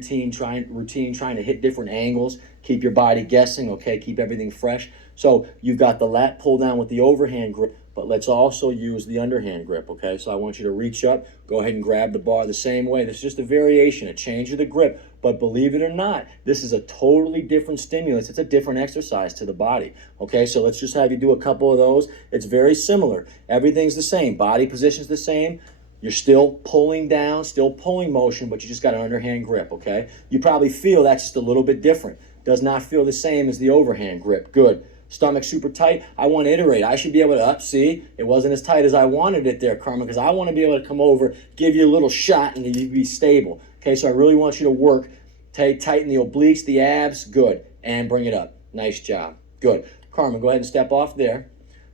routine, trying to hit different angles, keep your body guessing, okay, keep everything fresh. So you've got the lat pull down with the overhand grip, but let's also use the underhand grip, okay? So I want you to reach up, go ahead and grab the bar the same way. This is just a variation, a change of the grip, but believe it or not, this is a totally different stimulus. It's a different exercise to the body, okay? So let's just have you do a couple of those. It's very similar. Everything's the same. Body position's the same. You're still pulling down, still pulling motion, but you just got an underhand grip, okay? You probably feel that's just a little bit different. Does not feel the same as the overhand grip. Good. Stomach super tight. I want to iterate. I should be able to see, it wasn't as tight as I wanted it there, Carmen, because I want to be able to come over, give you a little shot, and you be stable. Okay, so I really want you to work. Tighten the obliques, the abs. Good. And bring it up. Nice job. Good. Carmen, go ahead and step off there.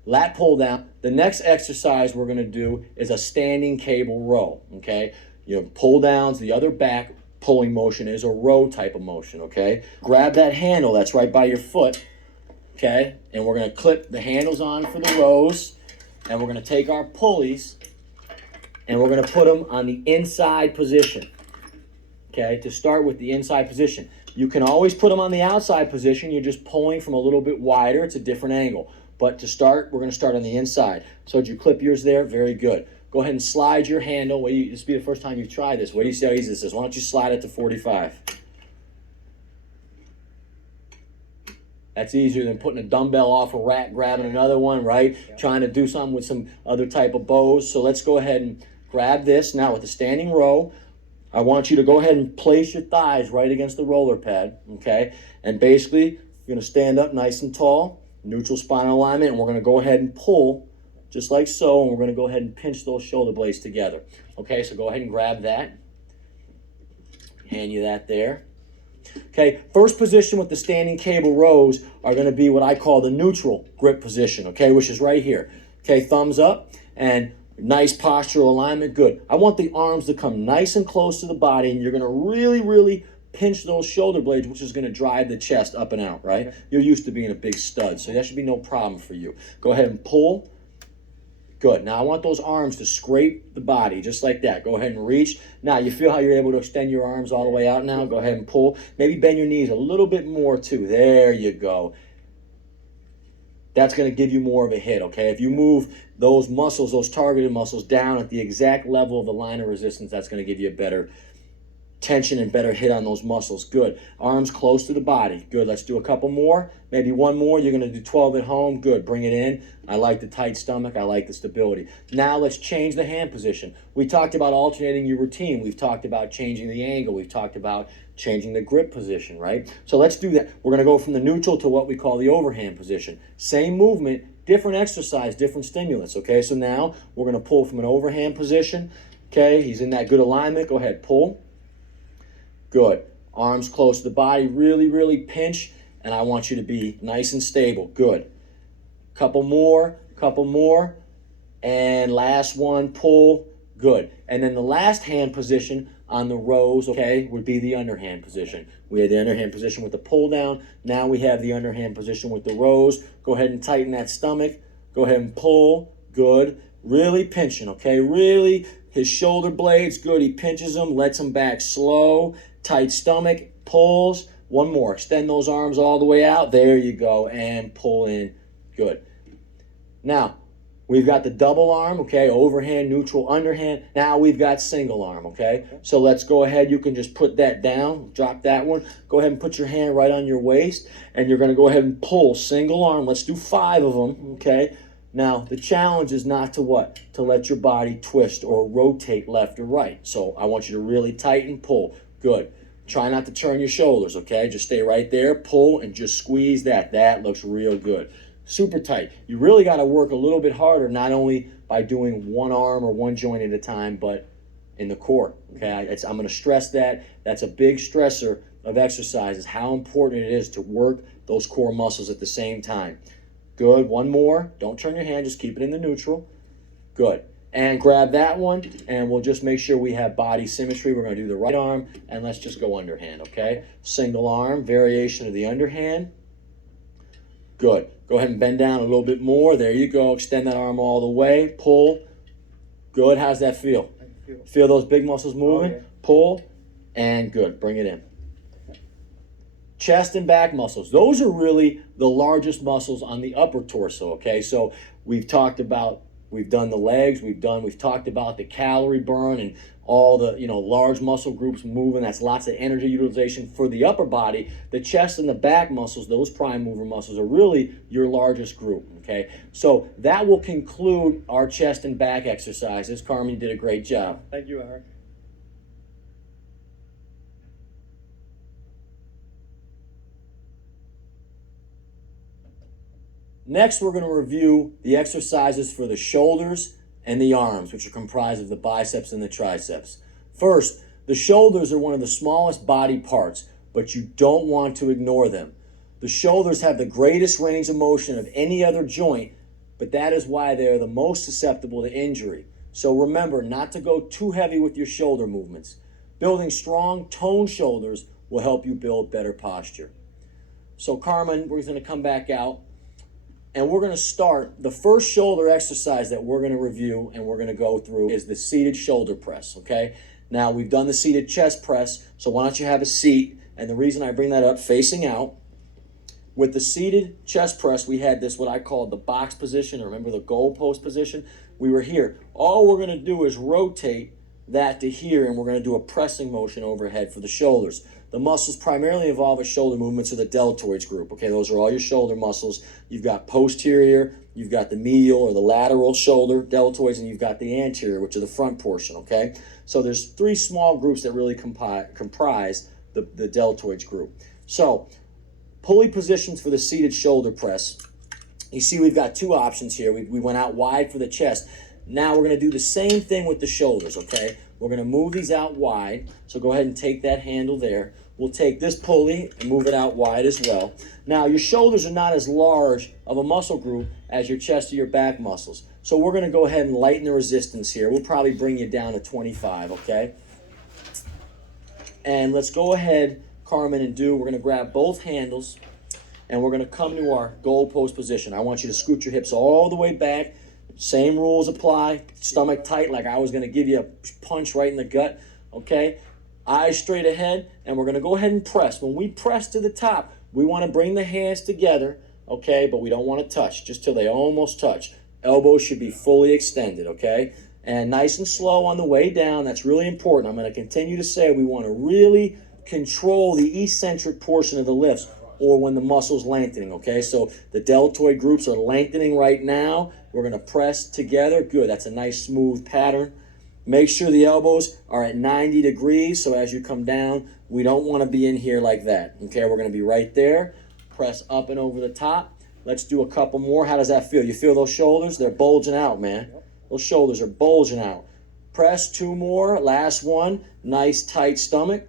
Lat pull down. The next exercise we're going to do is a standing cable row, okay? You know, pull downs, the other back pulling motion is a row type of motion, okay? Grab that handle that's right by your foot, okay? And we're going to clip the handles on for the rows, and we're going to take our pulleys, and we're going to put them on the inside position, okay? To start with the inside position. You can always put them on the outside position. You're just pulling from a little bit wider. It's a different angle. But to start, we're going to start on the inside. So did you clip yours there? Very good. Go ahead and slide your handle. This will be the first time you've tried this. Wait do you see how easy this is? Why don't you slide it to 45? That's easier than putting a dumbbell off a rack, grabbing another one, right? Yeah. Trying to do something with some other type of bows. So let's go ahead and grab this. Now with the standing row, I want you to go ahead and place your thighs right against the roller pad, okay? And basically, you're going to stand up nice and tall. Neutral spinal alignment, and we're going to go ahead and pull just like so, and we're going to go ahead and pinch those shoulder blades together. Okay, so go ahead and grab that. Hand you that there. Okay, first position with the standing cable rows are going to be what I call the neutral grip position, okay, which is right here. Okay, thumbs up and nice postural alignment, good. I want the arms to come nice and close to the body, and you're going to really pinch those shoulder blades, which is going to drive the chest up and out, right? Okay. You're used to being a big stud, so that should be no problem for you. Go ahead and pull. Good. Now I want those arms to scrape the body, just like that. Go ahead and reach. Now you feel how you're able to extend your arms all the way out now? Go ahead and pull. Maybe bend your knees a little bit more too. There you go. That's going to give you more of a hit, okay? If you move those muscles, those targeted muscles down at the exact level of the line of resistance, that's going to give you a better tension and better hit on those muscles. Good. Arms close to the body. Good. Let's do a couple more. Maybe one more. You're going to do 12 at home. Good. Bring it in. I like the tight stomach. I like the stability. Now let's change the hand position. We talked about alternating your routine. We've talked about changing the angle. We've talked about changing the grip position, right? So let's do that. We're going to go from the neutral to what we call the overhand position. Same movement, different exercise, different stimulus, okay? So now we're going to pull from an overhand position, okay? He's in that good alignment. Go ahead, pull. Good. Arms close to the body. Really pinch. And I want you to be nice and stable. Good. Couple more. And last one, pull. Good. And then the last hand position on the rows, okay, would be the underhand position. We had the underhand position with the pull down. Now we have the underhand position with the rows. Go ahead and tighten that stomach. Go ahead and pull. Good. Really pinching, okay? Really. His shoulder blades, good. He pinches them, lets them back slow. Tight stomach, pulls. One more. Extend those arms all the way out. There you go. And pull in. Good. Now, we've got the double arm, okay? Overhand, neutral, underhand. Now we've got single arm, okay? So let's go ahead. You can just put that down. Drop that one. Go ahead and put your hand right on your waist. And you're going to go ahead and pull single arm. Let's do 5 of them, okay? Now, the challenge is not to what? To let your body twist or rotate left or right. So I want you to really tighten, pull. Good. Try not to turn your shoulders, okay? Just stay right there, pull, and just squeeze that. That looks real good. Super tight. You really got to work a little bit harder, not only by doing one arm or one joint at a time, but in the core, okay? I'm going to stress that. That's a big stressor of exercise, is how important it is to work those core muscles at the same time. Good. One more. Don't turn your hand. Just keep it in the neutral. Good. And grab that one, and we'll just make sure we have body symmetry. We're going to do the right arm, and let's just go underhand, okay? Single arm, variation of the underhand. Good. Go ahead and bend down a little bit more. There you go. Extend that arm all the way. Pull. Good. How's that feel? I can Feel those big muscles moving? Oh, yeah. Pull, and good. Bring it in. Chest and back muscles. Those are really the largest muscles on the upper torso, okay? So we've done the legs, we've talked about the calorie burn and all the, large muscle groups moving. That's lots of energy utilization for the upper body. The chest and the back muscles, those prime mover muscles, are really your largest group, okay? So that will conclude our chest and back exercises. Carmen, you did a great job. Thank you, Eric. Next, we're going to review the exercises for the shoulders and the arms, which are comprised of the biceps and the triceps. First, the shoulders are one of the smallest body parts, but you don't want to ignore them. The shoulders have the greatest range of motion of any other joint, but that is why they are the most susceptible to injury. So remember not to go too heavy with your shoulder movements. Building strong, toned shoulders will help you build better posture. So Carmen, we're going to come back out. And we're going to start, the first shoulder exercise that we're going to review and we're going to go through is the seated shoulder press, okay? Now, we've done the seated chest press, so why don't you have a seat? And the reason I bring that up, facing out, with the seated chest press, we had this, what I call the box position, or remember the goalpost position? We were here. All we're going to do is rotate that to here, and we're going to do a pressing motion overhead for the shoulders. The muscles primarily involved with shoulder movements are the deltoids group. Okay, those are all your shoulder muscles. You've got posterior, you've got the medial or the lateral shoulder deltoids, and you've got the anterior, which are the front portion. Okay, so there's three small groups that really comprise the deltoids group. So pulley positions for the seated shoulder press. You see, we've got two options here. We went out wide for the chest. Now we're going to do the same thing with the shoulders. Okay, we're going to move these out wide. So go ahead and take that handle there. We'll take this pulley and move it out wide as well. Now, your shoulders are not as large of a muscle group as your chest or your back muscles. So we're going to go ahead and lighten the resistance here. We'll probably bring you down to 25, okay? And let's go ahead, Carmen, we're going to grab both handles, and we're going to come to our goalpost position. I want you to scoot your hips all the way back. Same rules apply. Stomach tight, like I was going to give you a punch right in the gut, okay? Eyes straight ahead, and we're going to go ahead and press. When we press to the top, we want to bring the hands together, okay? But we don't want to touch, just till they almost touch. Elbows should be fully extended, okay? And nice and slow on the way down. That's really important. I'm going to continue to say we want to really control the eccentric portion of the lifts, or when the muscle's lengthening, okay? So the deltoid groups are lengthening right now. We're going to press together. Good. That's a nice smooth pattern. Make sure the elbows are at 90 degrees, so as you come down, we don't want to be in here like that. Okay, we're going to be right there. Press up and over the top. Let's do a couple more. How does that feel? You feel those shoulders? They're bulging out, man. Those shoulders are bulging out. Press two more. Last one. Nice tight stomach.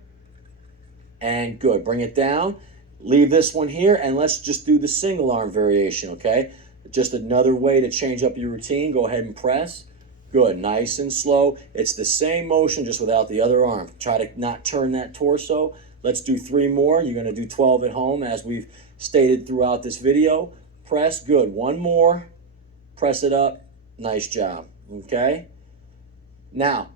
And good. Bring it down. Leave this one here, and let's just do the single arm variation, okay? Just another way to change up your routine. Go ahead and press. Good, nice and slow. It's the same motion, just without the other arm. Try to not turn that torso. Let's do three more. You're gonna do 12 at home, as we've stated throughout this video. Press, good, one more. Press it up, nice job, okay? Now,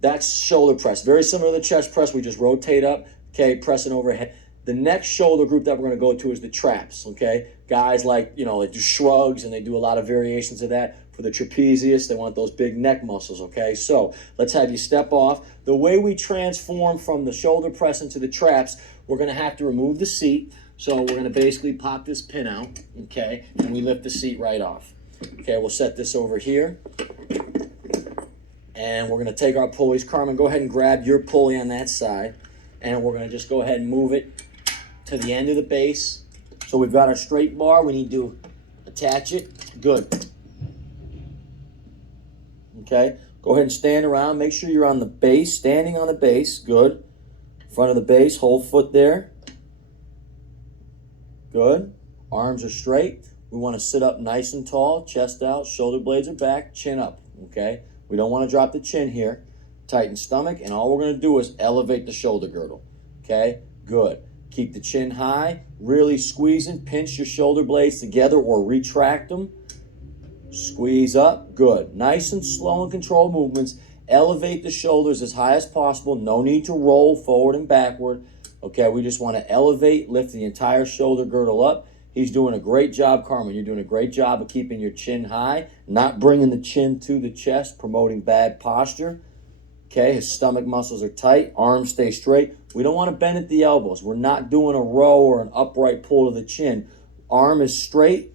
that's shoulder press. Very similar to the chest press, we just rotate up, okay, pressing overhead. The next shoulder group that we're gonna go to is the traps, okay? Guys like, they do shrugs and they do a lot of variations of that. For the trapezius, they want those big neck muscles, okay? So let's have you step off. The way we transform from the shoulder press into the traps, we're gonna have to remove the seat. So we're gonna basically pop this pin out, okay? And we lift the seat right off. Okay, we'll set this over here. And we're gonna take our pulleys. Carmen, go ahead and grab your pulley on that side. And we're gonna just go ahead and move it to the end of the base. So we've got our straight bar. We need to attach it. Good. Okay, go ahead and stand around. Make sure you're on the base, standing on the base. Good. Front of the base, whole foot there. Good. Arms are straight. We want to sit up nice and tall, chest out, shoulder blades are back, chin up. Okay, we don't want to drop the chin here. Tighten stomach, and all we're going to do is elevate the shoulder girdle. Okay, good. Keep the chin high, really squeezing, pinch your shoulder blades together or retract them. Squeeze up, good. Nice and slow and controlled movements. Elevate the shoulders as high as possible. No need to roll forward and backward. Okay, we just want to elevate, lift the entire shoulder girdle up. He's doing a great job, Carmen. You're doing a great job of keeping your chin high, not bringing the chin to the chest, promoting bad posture. Okay, his stomach muscles are tight, arms stay straight. We don't want to bend at the elbows. We're not doing a row or an upright pull to the chin. Arm is straight,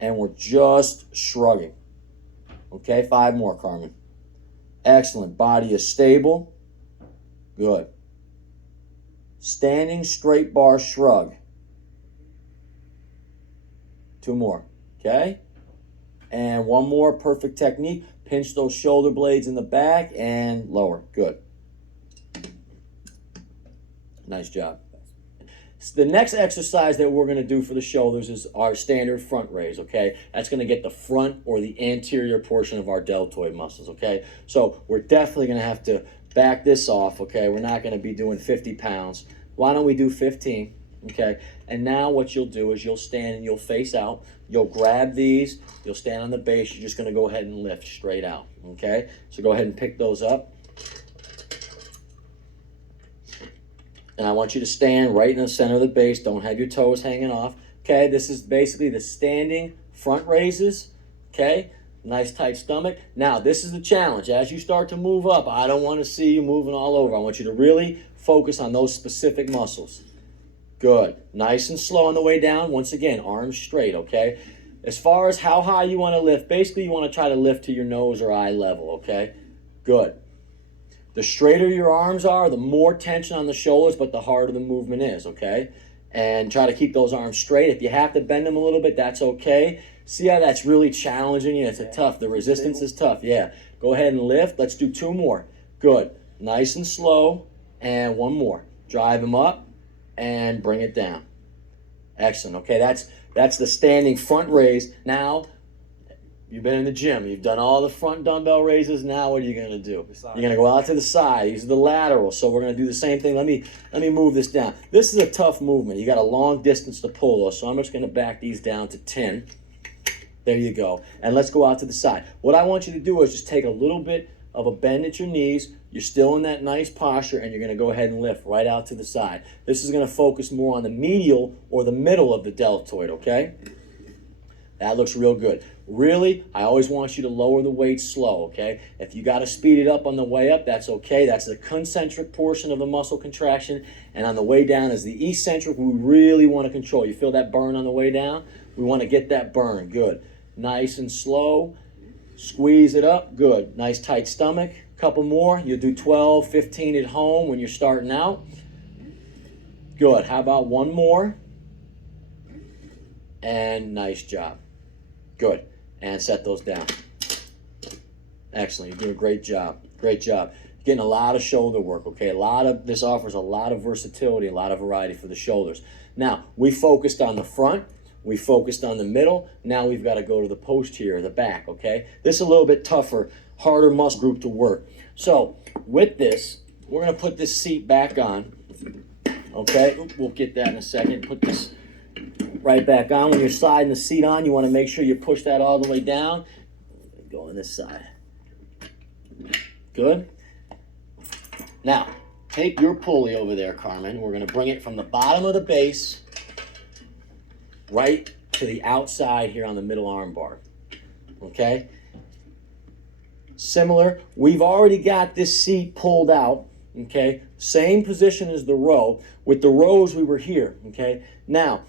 and we're just shrugging. Okay, 5 more, Carmen. Excellent. Body is stable. Good. Standing straight bar shrug. 2 more. Okay? And 1 more. Perfect technique. Pinch those shoulder blades in the back and lower. Good. Nice job. So the next exercise that we're going to do for the shoulders is our standard front raise, okay? That's going to get the front or the anterior portion of our deltoid muscles, okay? So we're definitely going to have to back this off, okay? We're not going to be doing 50 pounds. Why don't we do 15, okay? And now what you'll do is you'll stand and you'll face out. You'll grab these. You'll stand on the base. You're just going to go ahead and lift straight out, okay? So go ahead and pick those up. And I want you to stand right in the center of the base. Don't have your toes hanging off. Okay, this is basically the standing front raises. Okay, nice tight stomach. Now, this is the challenge. As you start to move up, I don't want to see you moving all over. I want you to really focus on those specific muscles. Good. Nice and slow on the way down. Once again, arms straight, okay? As far as how high you want to lift, basically you want to try to lift to your nose or eye level, okay? Good. The straighter your arms are, the more tension on the shoulders, but the harder the movement is, okay? And try to keep those arms straight. If you have to bend them a little bit, that's okay. See how that's really challenging you? It's tough. The resistance is tough. Yeah. Go ahead and lift. Let's do 2 more. Good. Nice and slow. And 1 more. Drive them up and bring it down. Excellent. Okay, that's the standing front raise. Now, you've been in the gym. You've done all the front dumbbell raises. Now what are you going to do? You're going to go out to the side. These are the laterals. So we're going to do the same thing. Let me move this down. This is a tough movement. You got a long distance to pull those. So I'm just going to back these down to 10. There you go. And let's go out to the side. What I want you to do is just take a little bit of a bend at your knees. You're still in that nice posture, and you're going to go ahead and lift right out to the side. This is going to focus more on the medial or the middle of the deltoid, okay? That looks real good. Really, I always want you to lower the weight slow, okay? If you got to speed it up on the way up, that's okay. That's the concentric portion of the muscle contraction. And on the way down is the eccentric we really want to control. You feel that burn on the way down? We want to get that burn. Good. Nice and slow. Squeeze it up. Good. Nice tight stomach. Couple more. You'll do 12, 15 at home when you're starting out. Good. How about 1 more? And nice job. Good. And set those down. Excellent. You're doing a great job. Great job. You're getting a lot of shoulder work, okay? This offers a lot of versatility, a lot of variety for the shoulders. Now, we focused on the front. We focused on the middle. Now we've got to go to the posterior, the back, okay? This is a little bit tougher, harder muscle group to work. So, with this, we're going to put this seat back on, okay? We'll get that in a second. Put this right back on. When you're sliding the seat on, you want to make sure you push that all the way down. Go on this side. Good. Now, take your pulley over there, Carmen. We're going to bring it from the bottom of the base right to the outside here on the middle arm bar. Okay? Similar, we've already got this seat pulled out. Okay? Same position as the row. With the rows, we were here. Okay? Now,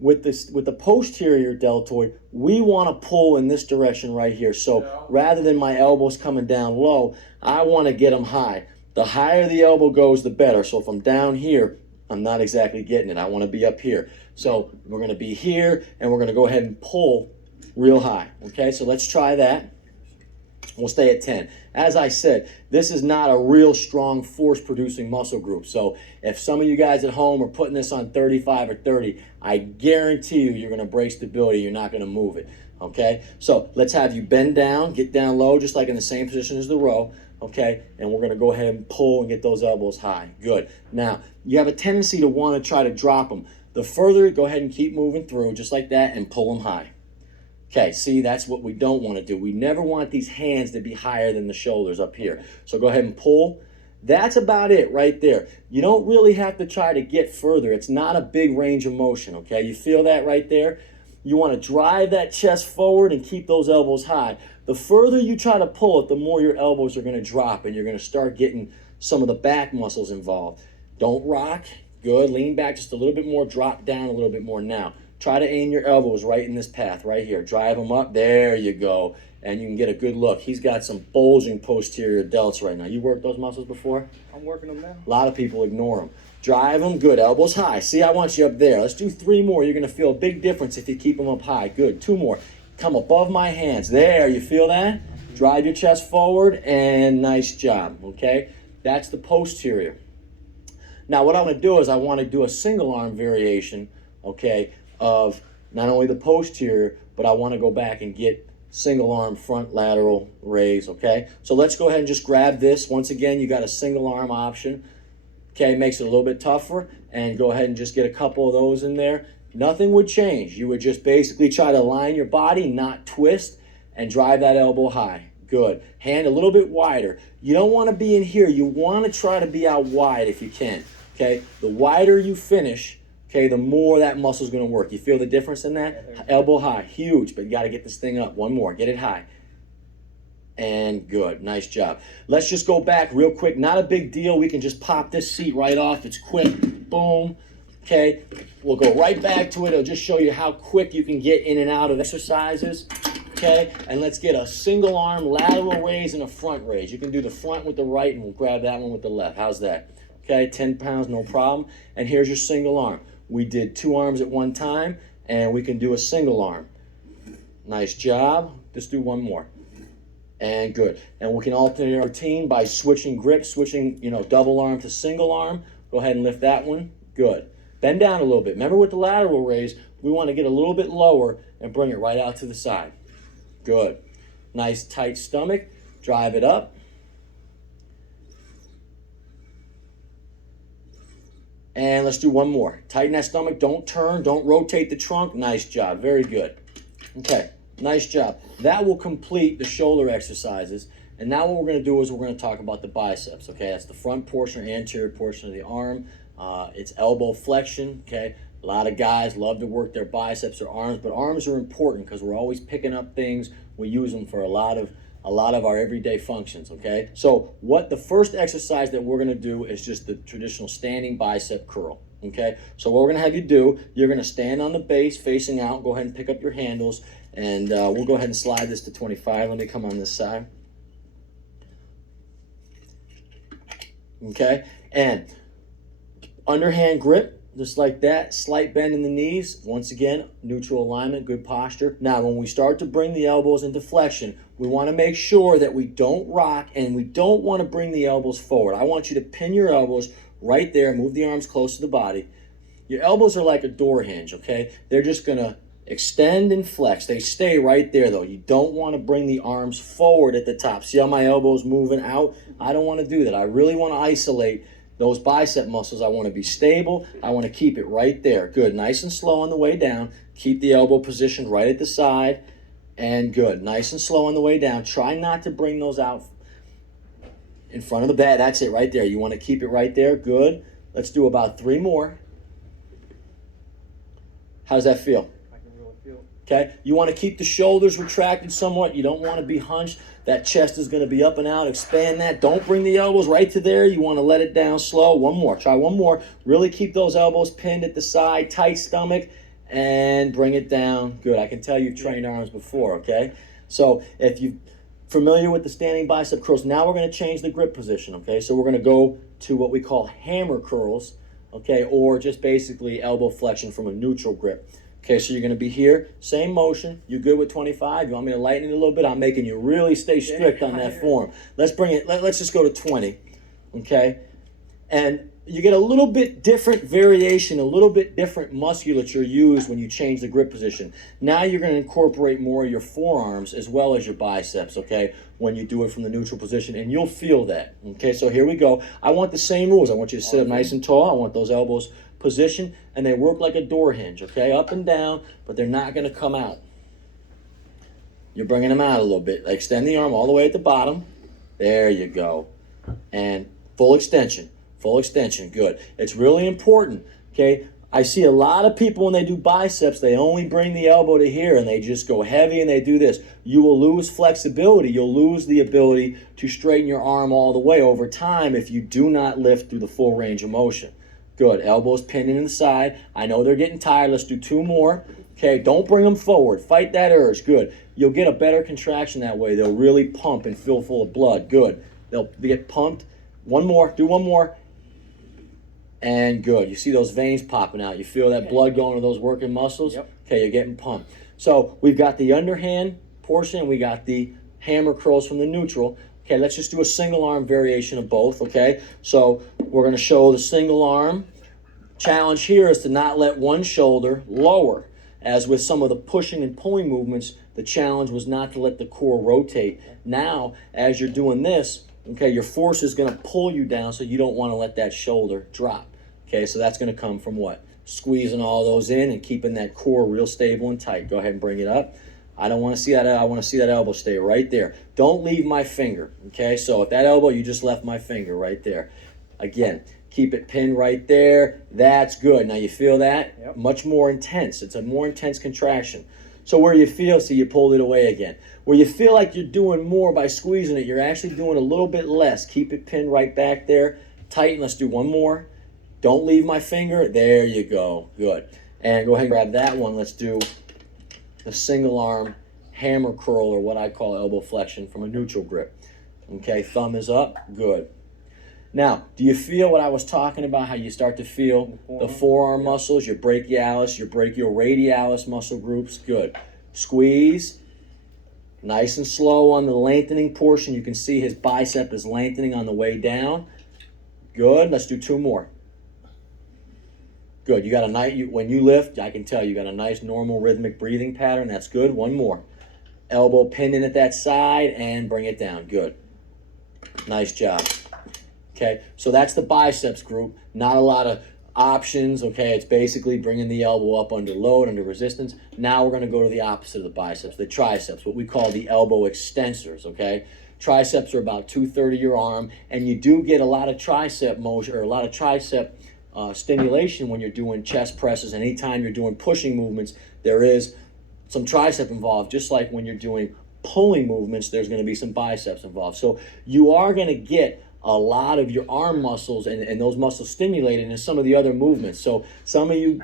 with the posterior deltoid, we want to pull in this direction right here. So rather than my elbows coming down low, I want to get them high. The higher the elbow goes, the better. So if I'm down here, I'm not exactly getting it. I want to be up here. So we're going to be here, and we're going to go ahead and pull real high. Okay, so let's try that. We'll stay at 10. As I said, this is not a real strong force-producing muscle group. So if some of you guys at home are putting this on 35 or 30, I guarantee you're going to break stability. You're not going to move it. Okay, so let's have you bend down, get down low, just like in the same position as the row. Okay, and we're going to go ahead and pull and get those elbows high. Good. Now, you have a tendency to want to try to drop them. The further, go ahead and keep moving through, just like that, and pull them high. Okay, see, that's what we don't want to do. We never want these hands to be higher than the shoulders up here. So go ahead and pull. That's about it right there. You don't really have to try to get further. It's not a big range of motion, okay? You feel that right there? You want to drive that chest forward and keep those elbows high. The further you try to pull it, the more your elbows are going to drop and you're going to start getting some of the back muscles involved. Don't rock. Good. Lean back just a little bit more. Drop down a little bit more now. Try to aim your elbows right in this path right here. Drive them up. There you go. And you can get a good look. He's got some bulging posterior delts right now. You worked those muscles before? I'm working them now. A lot of people ignore them. Drive them. Good. Elbows high. See, I want you up there. Let's do 3 more. You're going to feel a big difference if you keep them up high. Good. 2 more. Come above my hands. There. You feel that? Drive your chest forward, and nice job. Okay? That's the posterior. Now, what I want to do is I want to do a single arm variation, okay, of not only the posterior, but I want to go back and get single arm front lateral raise, okay? So let's go ahead and just grab this. Once again, you got a single arm option, okay? Makes it a little bit tougher, and go ahead and just get a couple of those in there. Nothing would change. You would just basically try to align your body, not twist, and drive that elbow high. Good. Hand a little bit wider. You don't want to be in here. You want to try to be out wide if you can, okay? The wider you finish, okay, the more that muscle's going to work. You feel the difference in that? Elbow high, huge, but you got to get this thing up. One more, get it high. And good, nice job. Let's just go back real quick. Not a big deal. We can just pop this seat right off. It's quick, boom, okay. We'll go right back to it. It'll just show you how quick you can get in and out of exercises, okay. And let's get a single arm lateral raise and a front raise. You can do the front with the right and we'll grab that one with the left. How's that? Okay, 10 pounds, no problem. And here's your single arm. We did 2 arms at one time, and we can do a single arm. Nice job. Just do 1 more. And good. And we can alternate our routine by switching grips, switching, double arm to single arm. Go ahead and lift that one. Good. Bend down a little bit. Remember with the lateral raise, we want to get a little bit lower and bring it right out to the side. Good. Nice tight stomach. Drive it up. And let's do 1 more. Tighten that stomach. Don't turn. Don't rotate the trunk. Nice job. Very good. Okay. Nice job. That will complete the shoulder exercises. And now what we're going to do is we're going to talk about the biceps. Okay. That's the front portion or anterior portion of the arm. It's elbow flexion. Okay. A lot of guys love to work their biceps or arms, but arms are important because we're always picking up things. We use them for a lot of our everyday functions, okay? So what the first exercise that we're gonna do is just the traditional standing bicep curl, okay? So what we're gonna have you do, you're gonna stand on the base facing out, go ahead and pick up your handles, and we'll go ahead and slide this to 25. Let me come on this side. Okay, and underhand grip, just like that, slight bend in the knees. Once again, neutral alignment, good posture. Now, when we start to bring the elbows into flexion, we want to make sure that we don't rock and we don't want to bring the elbows forward. I want you to pin your elbows right there, move the arms close to the body. Your elbows are like a door hinge, okay? They're just going to extend and flex. They stay right there, though. You don't want to bring the arms forward at the top. See how my elbow's moving out? I don't want to do that. I really want to isolate those bicep muscles. I want to be stable. I want to keep it right there. Good. Nice and slow on the way down. Keep the elbow positioned right at the side. And good. Nice and slow on the way down. Try not to bring those out in front of the bed. That's it right there. You want to keep it right there. Good. Let's do about 3 more. How does that feel? I can really feel it. Okay. You want to keep the shoulders retracted somewhat. You don't want to be hunched. That chest is going to be up and out. Expand that. Don't bring the elbows right to there. You want to let it down slow. 1 more. Try 1 more. Really keep those elbows pinned at the side. Tight stomach. And bring it down. Good. I can tell you've trained arms before, okay? So if you're familiar with the standing bicep curls, now we're going to change the grip position, okay? So we're going to go to what we call hammer curls, okay? Or just basically elbow flexion from a neutral grip. Okay, so you're going to be here, same motion. You good with 25? You want me to lighten it a little bit? I'm making you really stay strict on that form. Let's bring it, let's just go to 20, okay? And you get a little bit different variation, a little bit different musculature used when you change the grip position. Now you're going to incorporate more of your forearms as well as your biceps, okay, when you do it from the neutral position, and you'll feel that, okay? So here we go. I want the same rules. I want you to sit up nice and tall. I want those elbows positioned, and they work like a door hinge, okay, up and down, but they're not going to come out. You're bringing them out a little bit. Extend the arm all the way at the bottom. There you go. And full extension. Full extension. Good. It's really important. Okay. I see a lot of people when they do biceps, they only bring the elbow to here and they just go heavy and they do this. You will lose flexibility. You'll lose the ability to straighten your arm all the way over time if you do not lift through the full range of motion. Good. Elbows pinned in the side. I know they're getting tired. Let's do 2 more. Okay. Don't bring them forward. Fight that urge. Good. You'll get a better contraction that way. They'll really pump and feel full of blood. Good. They'll get pumped. 1 more. Do 1 more. And good. You see those veins popping out. You feel that blood going to those working muscles? Yep. Okay, you're getting pumped. So we've got the underhand portion. We got the hammer curls from the neutral. Okay, let's just do a single arm variation of both, okay? So we're going to show the single arm. Challenge here is to not let one shoulder lower. As with some of the pushing and pulling movements, the challenge was not to let the core rotate. Now, as you're doing this, okay, your force is going to pull you down, so you don't want to let that shoulder drop. Okay, so that's going to come from what? Squeezing all those in and keeping that core real stable and tight. Go ahead and bring it up. I don't want to see that. I want to see that elbow stay right there. Don't leave my finger. Okay, so at that elbow, you just left my finger right there. Again, keep it pinned right there. That's good. Now you feel that? Yep. Much more intense. It's a more intense contraction. So where you feel, see, you pulled it away again. Where you feel like you're doing more by squeezing it, you're actually doing a little bit less. Keep it pinned right back there. Tighten. Let's do 1 more. Don't leave my finger. There you go. Good. And go ahead and grab that one. Let's do the single arm hammer curl, or what I call elbow flexion from a neutral grip. Okay, thumb is up. Good. Now, do you feel what I was talking about, how you start to feel the forearm muscles, your brachialis, your brachioradialis muscle groups? Good. Squeeze. Nice and slow on the lengthening portion. You can see his bicep is lengthening on the way down. Good. Let's do 2 more. Good. You got a nice, when you lift, I can tell you got a nice normal rhythmic breathing pattern. That's good. 1 more. Elbow pinned in at that side and bring it down. Good. Nice job. Okay, so that's the biceps group. Not a lot of options. Okay, it's basically bringing the elbow up under load, under resistance. Now we're going to go to the opposite of the biceps, the triceps, what we call the elbow extensors. Okay, triceps are about 2/3 of your arm, and you do get a lot of tricep motion, or a lot of tricep stimulation when you're doing chest presses. Anytime you're doing pushing movements, there is some tricep involved, just like when you're doing pulling movements, there's going to be some biceps involved. So you are going to get a lot of your arm muscles and those muscles stimulated in some of the other movements. So some of you,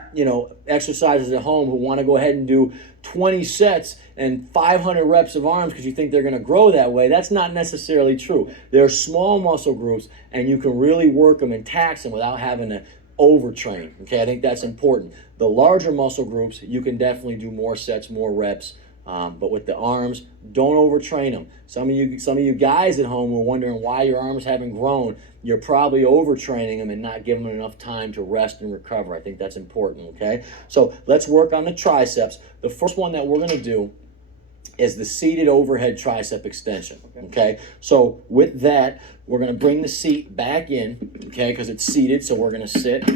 exercises at home who want to go ahead and do 20 sets and 500 reps of arms because you think they're going to grow that way, that's not necessarily true. They're small muscle groups, and you can really work them and tax them without having to overtrain. Okay, I think that's important. The larger muscle groups, you can definitely do more sets, more reps. But with the arms, don't overtrain them. Some of you guys at home were wondering why your arms haven't grown. You're probably overtraining them and not giving them enough time to rest and recover. I think that's important, okay? So let's work on the triceps. The first one that we're going to do is the seated overhead tricep extension, okay? So with that, we're going to bring the seat back in, okay, because it's seated, so we're going to sit.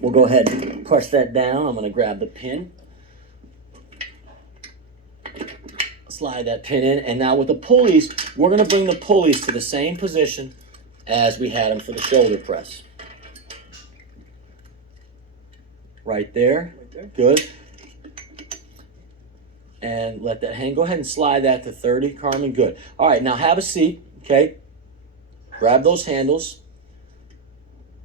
We'll go ahead and press that down. I'm going to grab the pin. Slide that pin in, and now with the pulleys, we're going to bring the pulleys to the same position as we had them for the shoulder press. Right there. Good. And let that hang. Go ahead and slide that to 30, Carmen. Good. All right, now have a seat, okay? Grab those handles.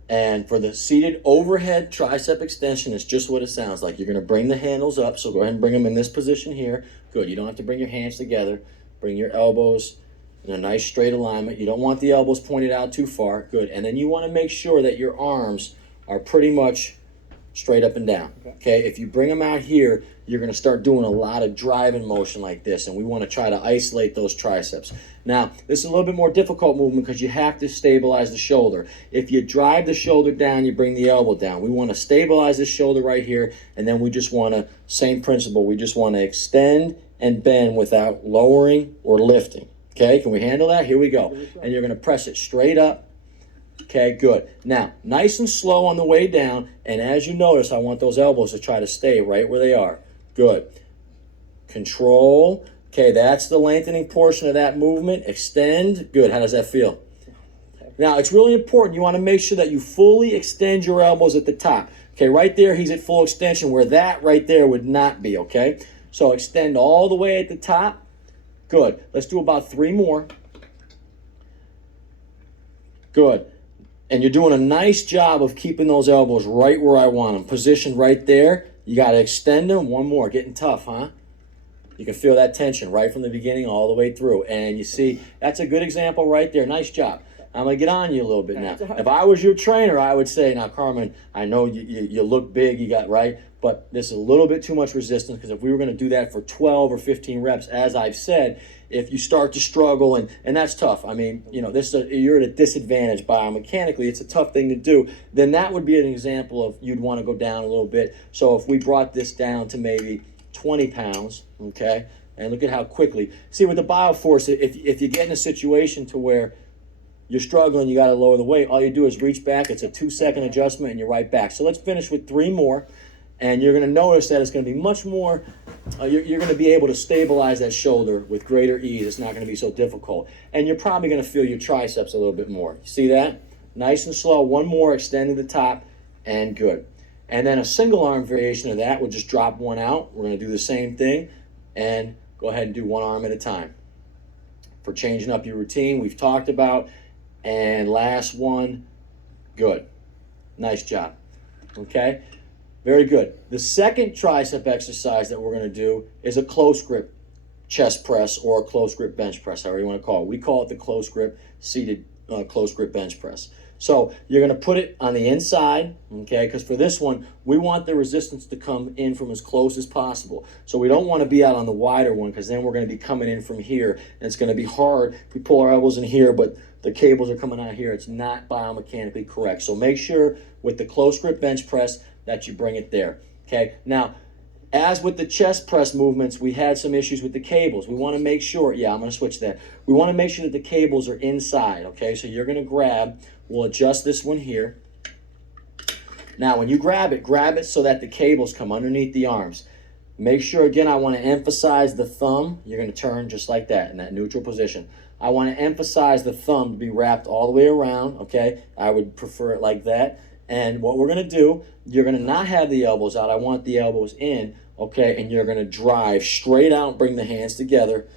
And for the seated overhead tricep extension, it's just what it sounds like. You're going to bring the handles up, so go ahead and bring them in this position here. Good. You don't have to bring your hands together. Bring your elbows in a nice straight alignment. You don't want the elbows pointed out too far. Good. And then you want to make sure that your arms are pretty much straight up and down. Okay? If you bring them out here, you're going to start doing a lot of driving motion like this, and we want to try to isolate those triceps. Now, this is a little bit more difficult movement because you have to stabilize the shoulder. If you drive the shoulder down, you bring the elbow down. We want to stabilize this shoulder right here, and then we just want to, same principle, we just want to extend and bend without lowering or lifting. Okay, can we handle that? Here we go. And you're going to press it straight up. Okay, good. Now, nice and slow on the way down, and as you notice, I want those elbows to try to stay right where they are. Good. control. Okay, that's the lengthening portion of that movement. Extend. Good. How does that feel? Now, it's really important. You want to make sure that you fully extend your elbows at the top. Okay, right there, he's at full extension, where that right there would not be, okay? So extend all the way at the top. Good. Let's do about 3 more. Good. And you're doing a nice job of keeping those elbows right where I want them. Positioned right there. You got to extend them. 1 more. Getting tough, huh? You can feel that tension right from the beginning all the way through. And you see, that's a good example right there. Nice job. I'm going to get on you a little bit now. If I was your trainer, I would say, now, Carmen, I know you look big, you got right, but this is a little bit too much resistance, because if we were going to do that for 12 or 15 reps, as I've said, if you start to struggle, and that's tough. I mean, you know, you're at a disadvantage biomechanically. It's a tough thing to do. Then that would be an example of you'd want to go down a little bit. So if we brought this down to maybe 20 pounds, okay, and look at how quickly. See, with the BioForce, if you get in a situation to where you're struggling, you got to lower the weight, all you do is reach back. It's a 2-second adjustment, and you're right back. So let's finish with 3 more, and you're going to notice that it's going to be much more, you're going to be able to stabilize that shoulder with greater ease. It's not going to be so difficult. And you're probably going to feel your triceps a little bit more. See that? Nice and slow. 1 more, extending the top, and good. And then a single arm variation of that, we'll just drop 1 out. We're going to do the same thing, and go ahead and do 1 arm at a time. For changing up your routine, we've talked about. And last one, good. Nice job. Okay, very good. The second tricep exercise that we're going to do is a close grip chest press, or a close grip bench press, however you want to call it. We call it the close grip seated close grip bench press. So you're going to put it on the inside, okay, because for this one, we want the resistance to come in from as close as possible. So we don't want to be out on the wider one, because then we're going to be coming in from here, and it's going to be hard if we pull our elbows in here, but the cables are coming out here. It's not biomechanically correct. So make sure with the close grip bench press that you bring it there, okay? Now, as with the chest press movements, we had some issues with the cables. We want to make sure, yeah, I'm going to switch that. We want to make sure that the cables are inside, okay? So you're going to grab, we'll adjust this one here. Now, when you grab it so that the cables come underneath the arms. Make sure, again, I want to emphasize the thumb. You're going to turn just like that in that neutral position. I want to emphasize the thumb to be wrapped all the way around, okay? I would prefer it like that. And what we're going to do, you're going to not have the elbows out. I want the elbows in, okay? And you're going to drive straight out, bring the hands together,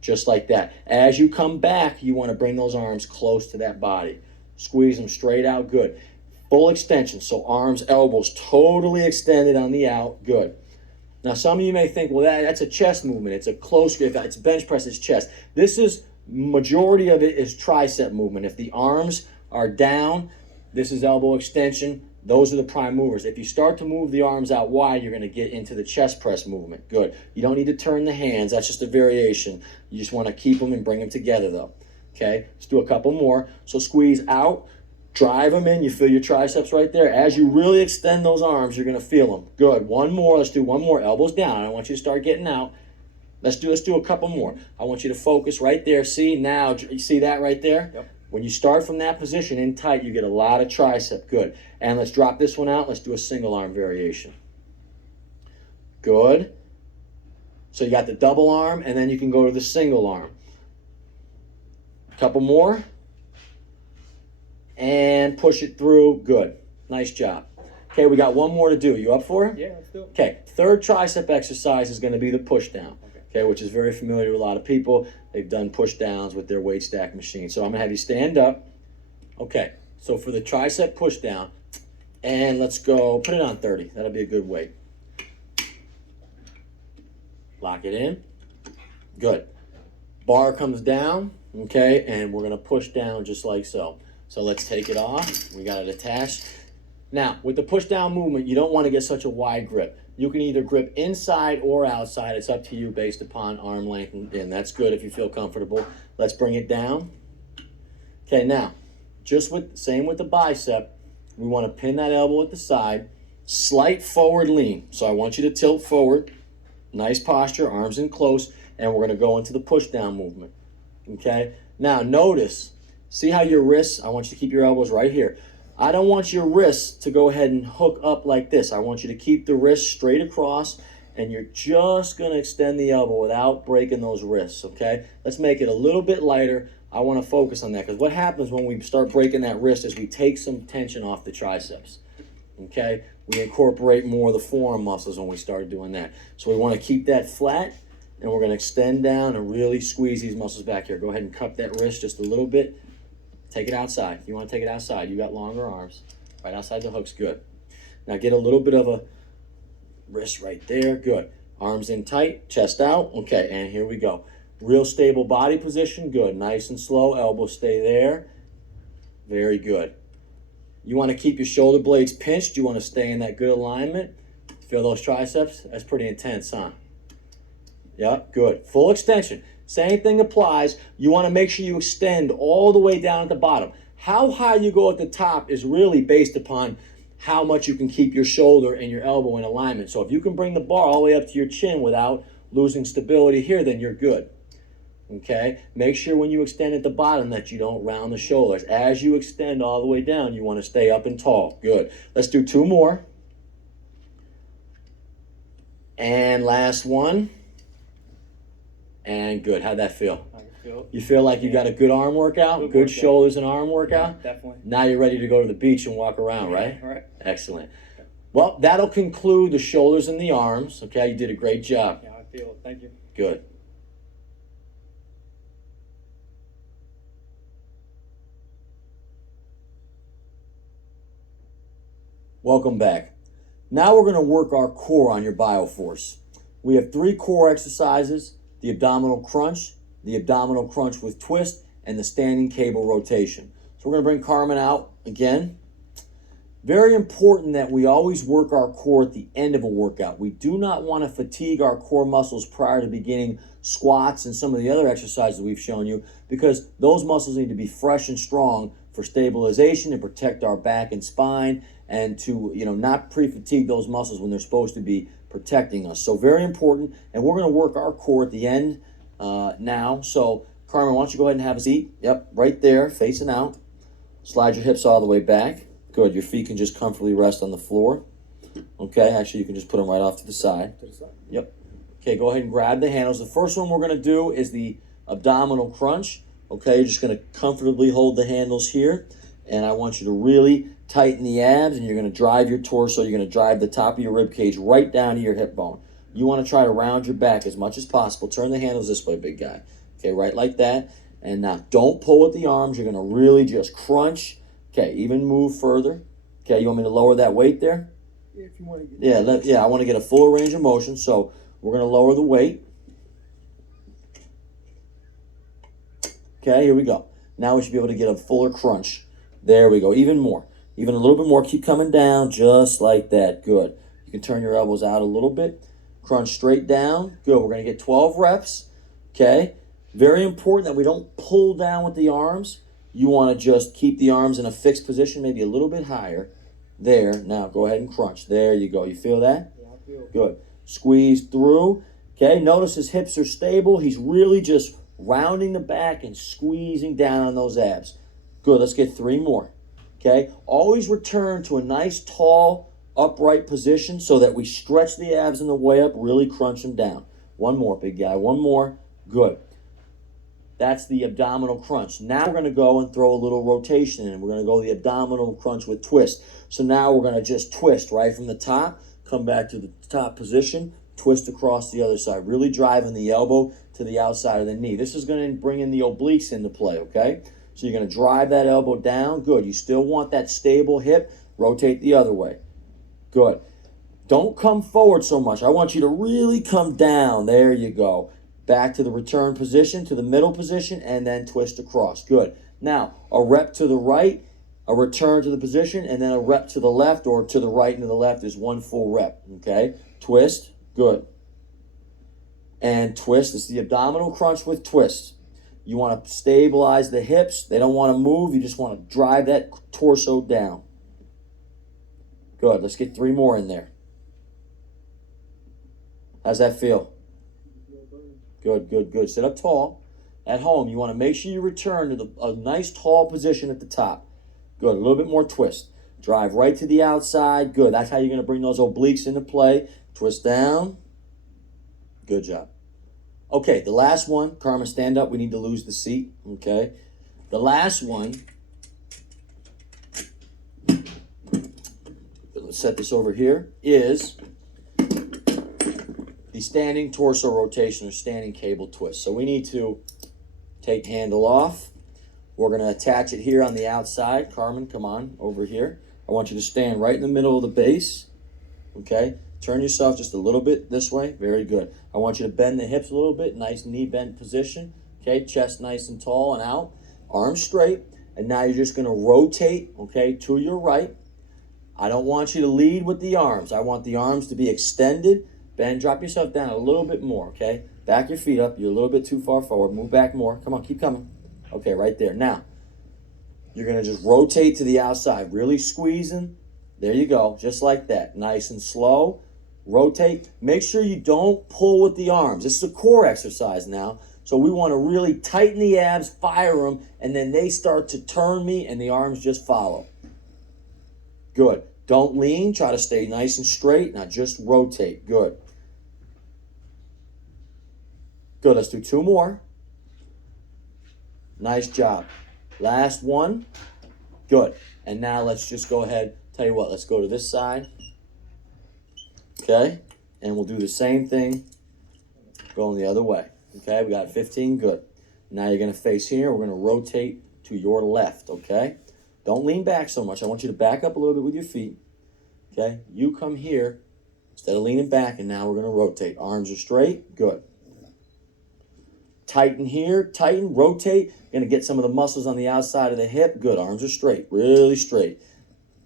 just like that. As you come back, you want to bring those arms close to that body. Squeeze them straight out, good. Full extension, so arms, elbows totally extended on the out, good. Now, some of you may think, well, that's a chest movement. It's a close grip. It's bench press, it's chest. This is, majority of it is tricep movement. If the arms are down, this is elbow extension. Those are the prime movers. If you start to move the arms out wide, you're going to get into the chest press movement. Good. You don't need to turn the hands. That's just a variation. You just want to keep them and bring them together, though. Okay, let's do a couple more. So squeeze out. Drive them in. You feel your triceps right there. As you really extend those arms, you're going to feel them. Good. 1 more. Let's do 1 more. Elbows down. I want you to start getting out. Let's do a couple more. I want you to focus right there. See now, you see that right there? Yep. When you start from that position in tight, you get a lot of tricep. Good. And let's drop this one out. Let's do a single arm variation. Good. So you got the double arm, and then you can go to the single arm. Couple more. And push it through. Good. Nice job. Okay, we got 1 more to do. You up for it? Yeah, let's do it. Okay, third tricep exercise is going to be the push down. Okay, which is very familiar to a lot of people. They've done push downs with their weight stack machine. So I'm going to have you stand up. Okay, so for the tricep push down, and let's go, put it on 30. That'll be a good weight. Lock it in. Good. Bar comes down, okay, and we're going to push down just like so. So let's take it off. We got it attached. Now, with the push down movement, you don't want to get such a wide grip. You can either grip inside or outside. It's up to you based upon arm length, and that's good if you feel comfortable. Let's bring it down. Okay, now, same with the bicep, we want to pin that elbow at the side, slight forward lean. So I want you to tilt forward, nice posture, arms in close, and we're going to go into the push down movement. Okay, now notice, see how your wrists, I want you to keep your elbows right here. I don't want your wrists to go ahead and hook up like this. I want you to keep the wrists straight across and you're just going to extend the elbow without breaking those wrists, okay? Let's make it a little bit lighter. I want to focus on that because what happens when we start breaking that wrist is we take some tension off the triceps, okay? We incorporate more of the forearm muscles when we start doing that. So we want to keep that flat, and we're going to extend down and really squeeze these muscles back here. Go ahead and cup that wrist just a little bit. Take it outside. You want to take it outside. You got longer arms. Right outside the hook's good. Now get a little bit of a wrist right there. Good. Arms in tight, chest out. Okay, and here we go. Real stable body position. Good. Nice and slow. Elbows stay there. Very good. You want to keep your shoulder blades pinched. You want to stay in that good alignment. Feel those triceps? That's pretty intense, huh? Yep, good. Full extension. Same thing applies. You want to make sure you extend all the way down at the bottom. How high you go at the top is really based upon how much you can keep your shoulder and your elbow in alignment. So if you can bring the bar all the way up to your chin without losing stability here, then you're good. Okay? Make sure when you extend at the bottom that you don't round the shoulders. As you extend all the way down, you want to stay up and tall. Good. Let's do 2 more. And last one. And good. How'd that feel? I can feel it. You feel like you got a good arm workout, Good good workout. shoulders and arm workout? Definitely. Now you're ready to go to the beach and walk around, right? All right. Excellent. Well, that'll conclude the shoulders and the arms. Okay, you did a great job. Yeah, I feel it. Thank you. Good. Welcome back. Now we're going to work our core on your BioForce. We have 3 core exercises: the abdominal crunch with twist, and the standing cable rotation. So we're going to bring Carmen out again. Very important that we always work our core at the end of a workout. We do not want to fatigue our core muscles prior to beginning squats and some of the other exercises we've shown you, because those muscles need to be fresh and strong for stabilization and protect our back and spine, and to not pre-fatigue those muscles when they're supposed to be protecting us. So very important, and we're going to work our core at the end now. So Carmen, why don't you go ahead and have a seat? Yep, right there, facing out. Slide your hips all the way back. Good. Your feet can just comfortably rest on the floor. Okay, actually you can just put them right off to the side. To the side. Yep. Okay, go ahead and grab the handles. The first one we're going to do is the abdominal crunch. Okay, you're just going to comfortably hold the handles here, and I want you to really tighten the abs, and you're going to drive your torso. You're going to drive the top of your rib cage right down to your hip bone. You want to try to round your back as much as possible. Turn the handles this way, big guy. Okay, right like that. And now don't pull at the arms. You're going to really just crunch. Okay, even move further. Okay, you want me to lower that weight there? Yeah, if you want to get Yeah, I want to get a full range of motion, so we're going to lower the weight. Okay, here we go. Now we should be able to get a fuller crunch. There we go, even more. Even a little bit more. Keep coming down just like that. Good. You can turn your elbows out a little bit. Crunch straight down. Good. We're going to get 12 reps. Okay. Very important that we don't pull down with the arms. You want to just keep the arms in a fixed position, maybe a little bit higher. There. Now go ahead and crunch. There you go. You feel that? Yeah, I feel it. Good. Squeeze through. Okay. Notice his hips are stable. He's really just rounding the back and squeezing down on those abs. Good. Let's get 3 more. Okay. Always return to a nice, tall, upright position so that we stretch the abs on the way up, really crunch them down. 1 more, big guy. 1 more. Good. That's the abdominal crunch. Now we're going to go and throw a little rotation in. We're going to go the abdominal crunch with twist. So now we're going to just twist right from the top, come back to the top position, twist across the other side, really driving the elbow to the outside of the knee. This is going to bring in the obliques into play, okay? So you're going to drive that elbow down. Good. You still want that stable hip. Rotate the other way. Good. Don't come forward so much. I want you to really come down. There you go. Back to the return position, to the middle position, and then twist across. Good. Now, a rep to the right, a return to the position, and then a rep to the left or to the right and to the left is 1 full rep. Okay? Twist. Good. And twist. It's the abdominal crunch with twist. You want to stabilize the hips. They don't want to move. You just want to drive that torso down. Good. Let's get 3 more in there. How's that feel? Good, good, good. Sit up tall. At home, you want to make sure you return to a nice tall position at the top. Good. A little bit more twist. Drive right to the outside. Good. That's how you're going to bring those obliques into play. Twist down. Good job. Okay, the last one. Carmen, stand up. We need to lose the seat. Okay. The last one. Let's set this over here. Is the standing torso rotation or standing cable twist. So we need to take handle off. We're going to attach it here on the outside. Carmen, come on over here. I want you to stand right in the middle of the base. Okay. Turn yourself just a little bit this way. Very good. I want you to bend the hips a little bit. Nice knee bent position. Okay. Chest nice and tall and out. Arms straight. And now you're just going to rotate, okay, to your right. I don't want you to lead with the arms. I want the arms to be extended. Bend, drop yourself down a little bit more, okay? Back your feet up. You're a little bit too far forward. Move back more. Come on, keep coming. Okay, right there. Now, you're going to just rotate to the outside. Really squeezing. There you go. Just like that. Nice and slow. Rotate. Make sure you don't pull with the arms. This is a core exercise now. So we want to really tighten the abs, fire them, and then they start to turn me and the arms just follow. Good. Don't lean. Try to stay nice and straight. Now just rotate. Good. Good. Let's do 2 more. Nice job. Last one. Good. And now let's just go ahead. Tell you what, let's go to this side. Okay. And we'll do the same thing going the other way. Okay. We got 15. Good. Now you're going to face here. We're going to rotate to your left. Okay. Don't lean back so much. I want you to back up a little bit with your feet. Okay. You come here instead of leaning back, and now we're going to rotate. Arms are straight. Good. Tighten here. Tighten. Rotate. You're going to get some of the muscles on the outside of the hip. Good. Arms are straight. Really straight.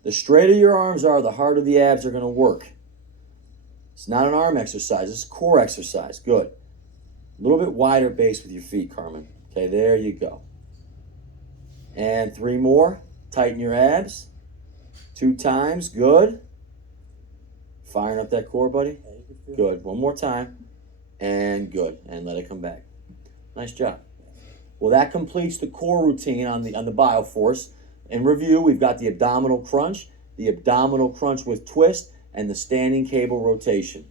The straighter your arms are, the harder the abs are going to work. It's not an arm exercise. It's a core exercise. Good. A little bit wider base with your feet, Carmen. Okay, there you go. And 3 more. Tighten your abs. 2 times. Good. Firing up that core, buddy. Good. 1 more time. And good. And let it come back. Nice job. Well, that completes the core routine on the BioForce. In review, we've got the abdominal crunch with twist, and the standing cable rotation.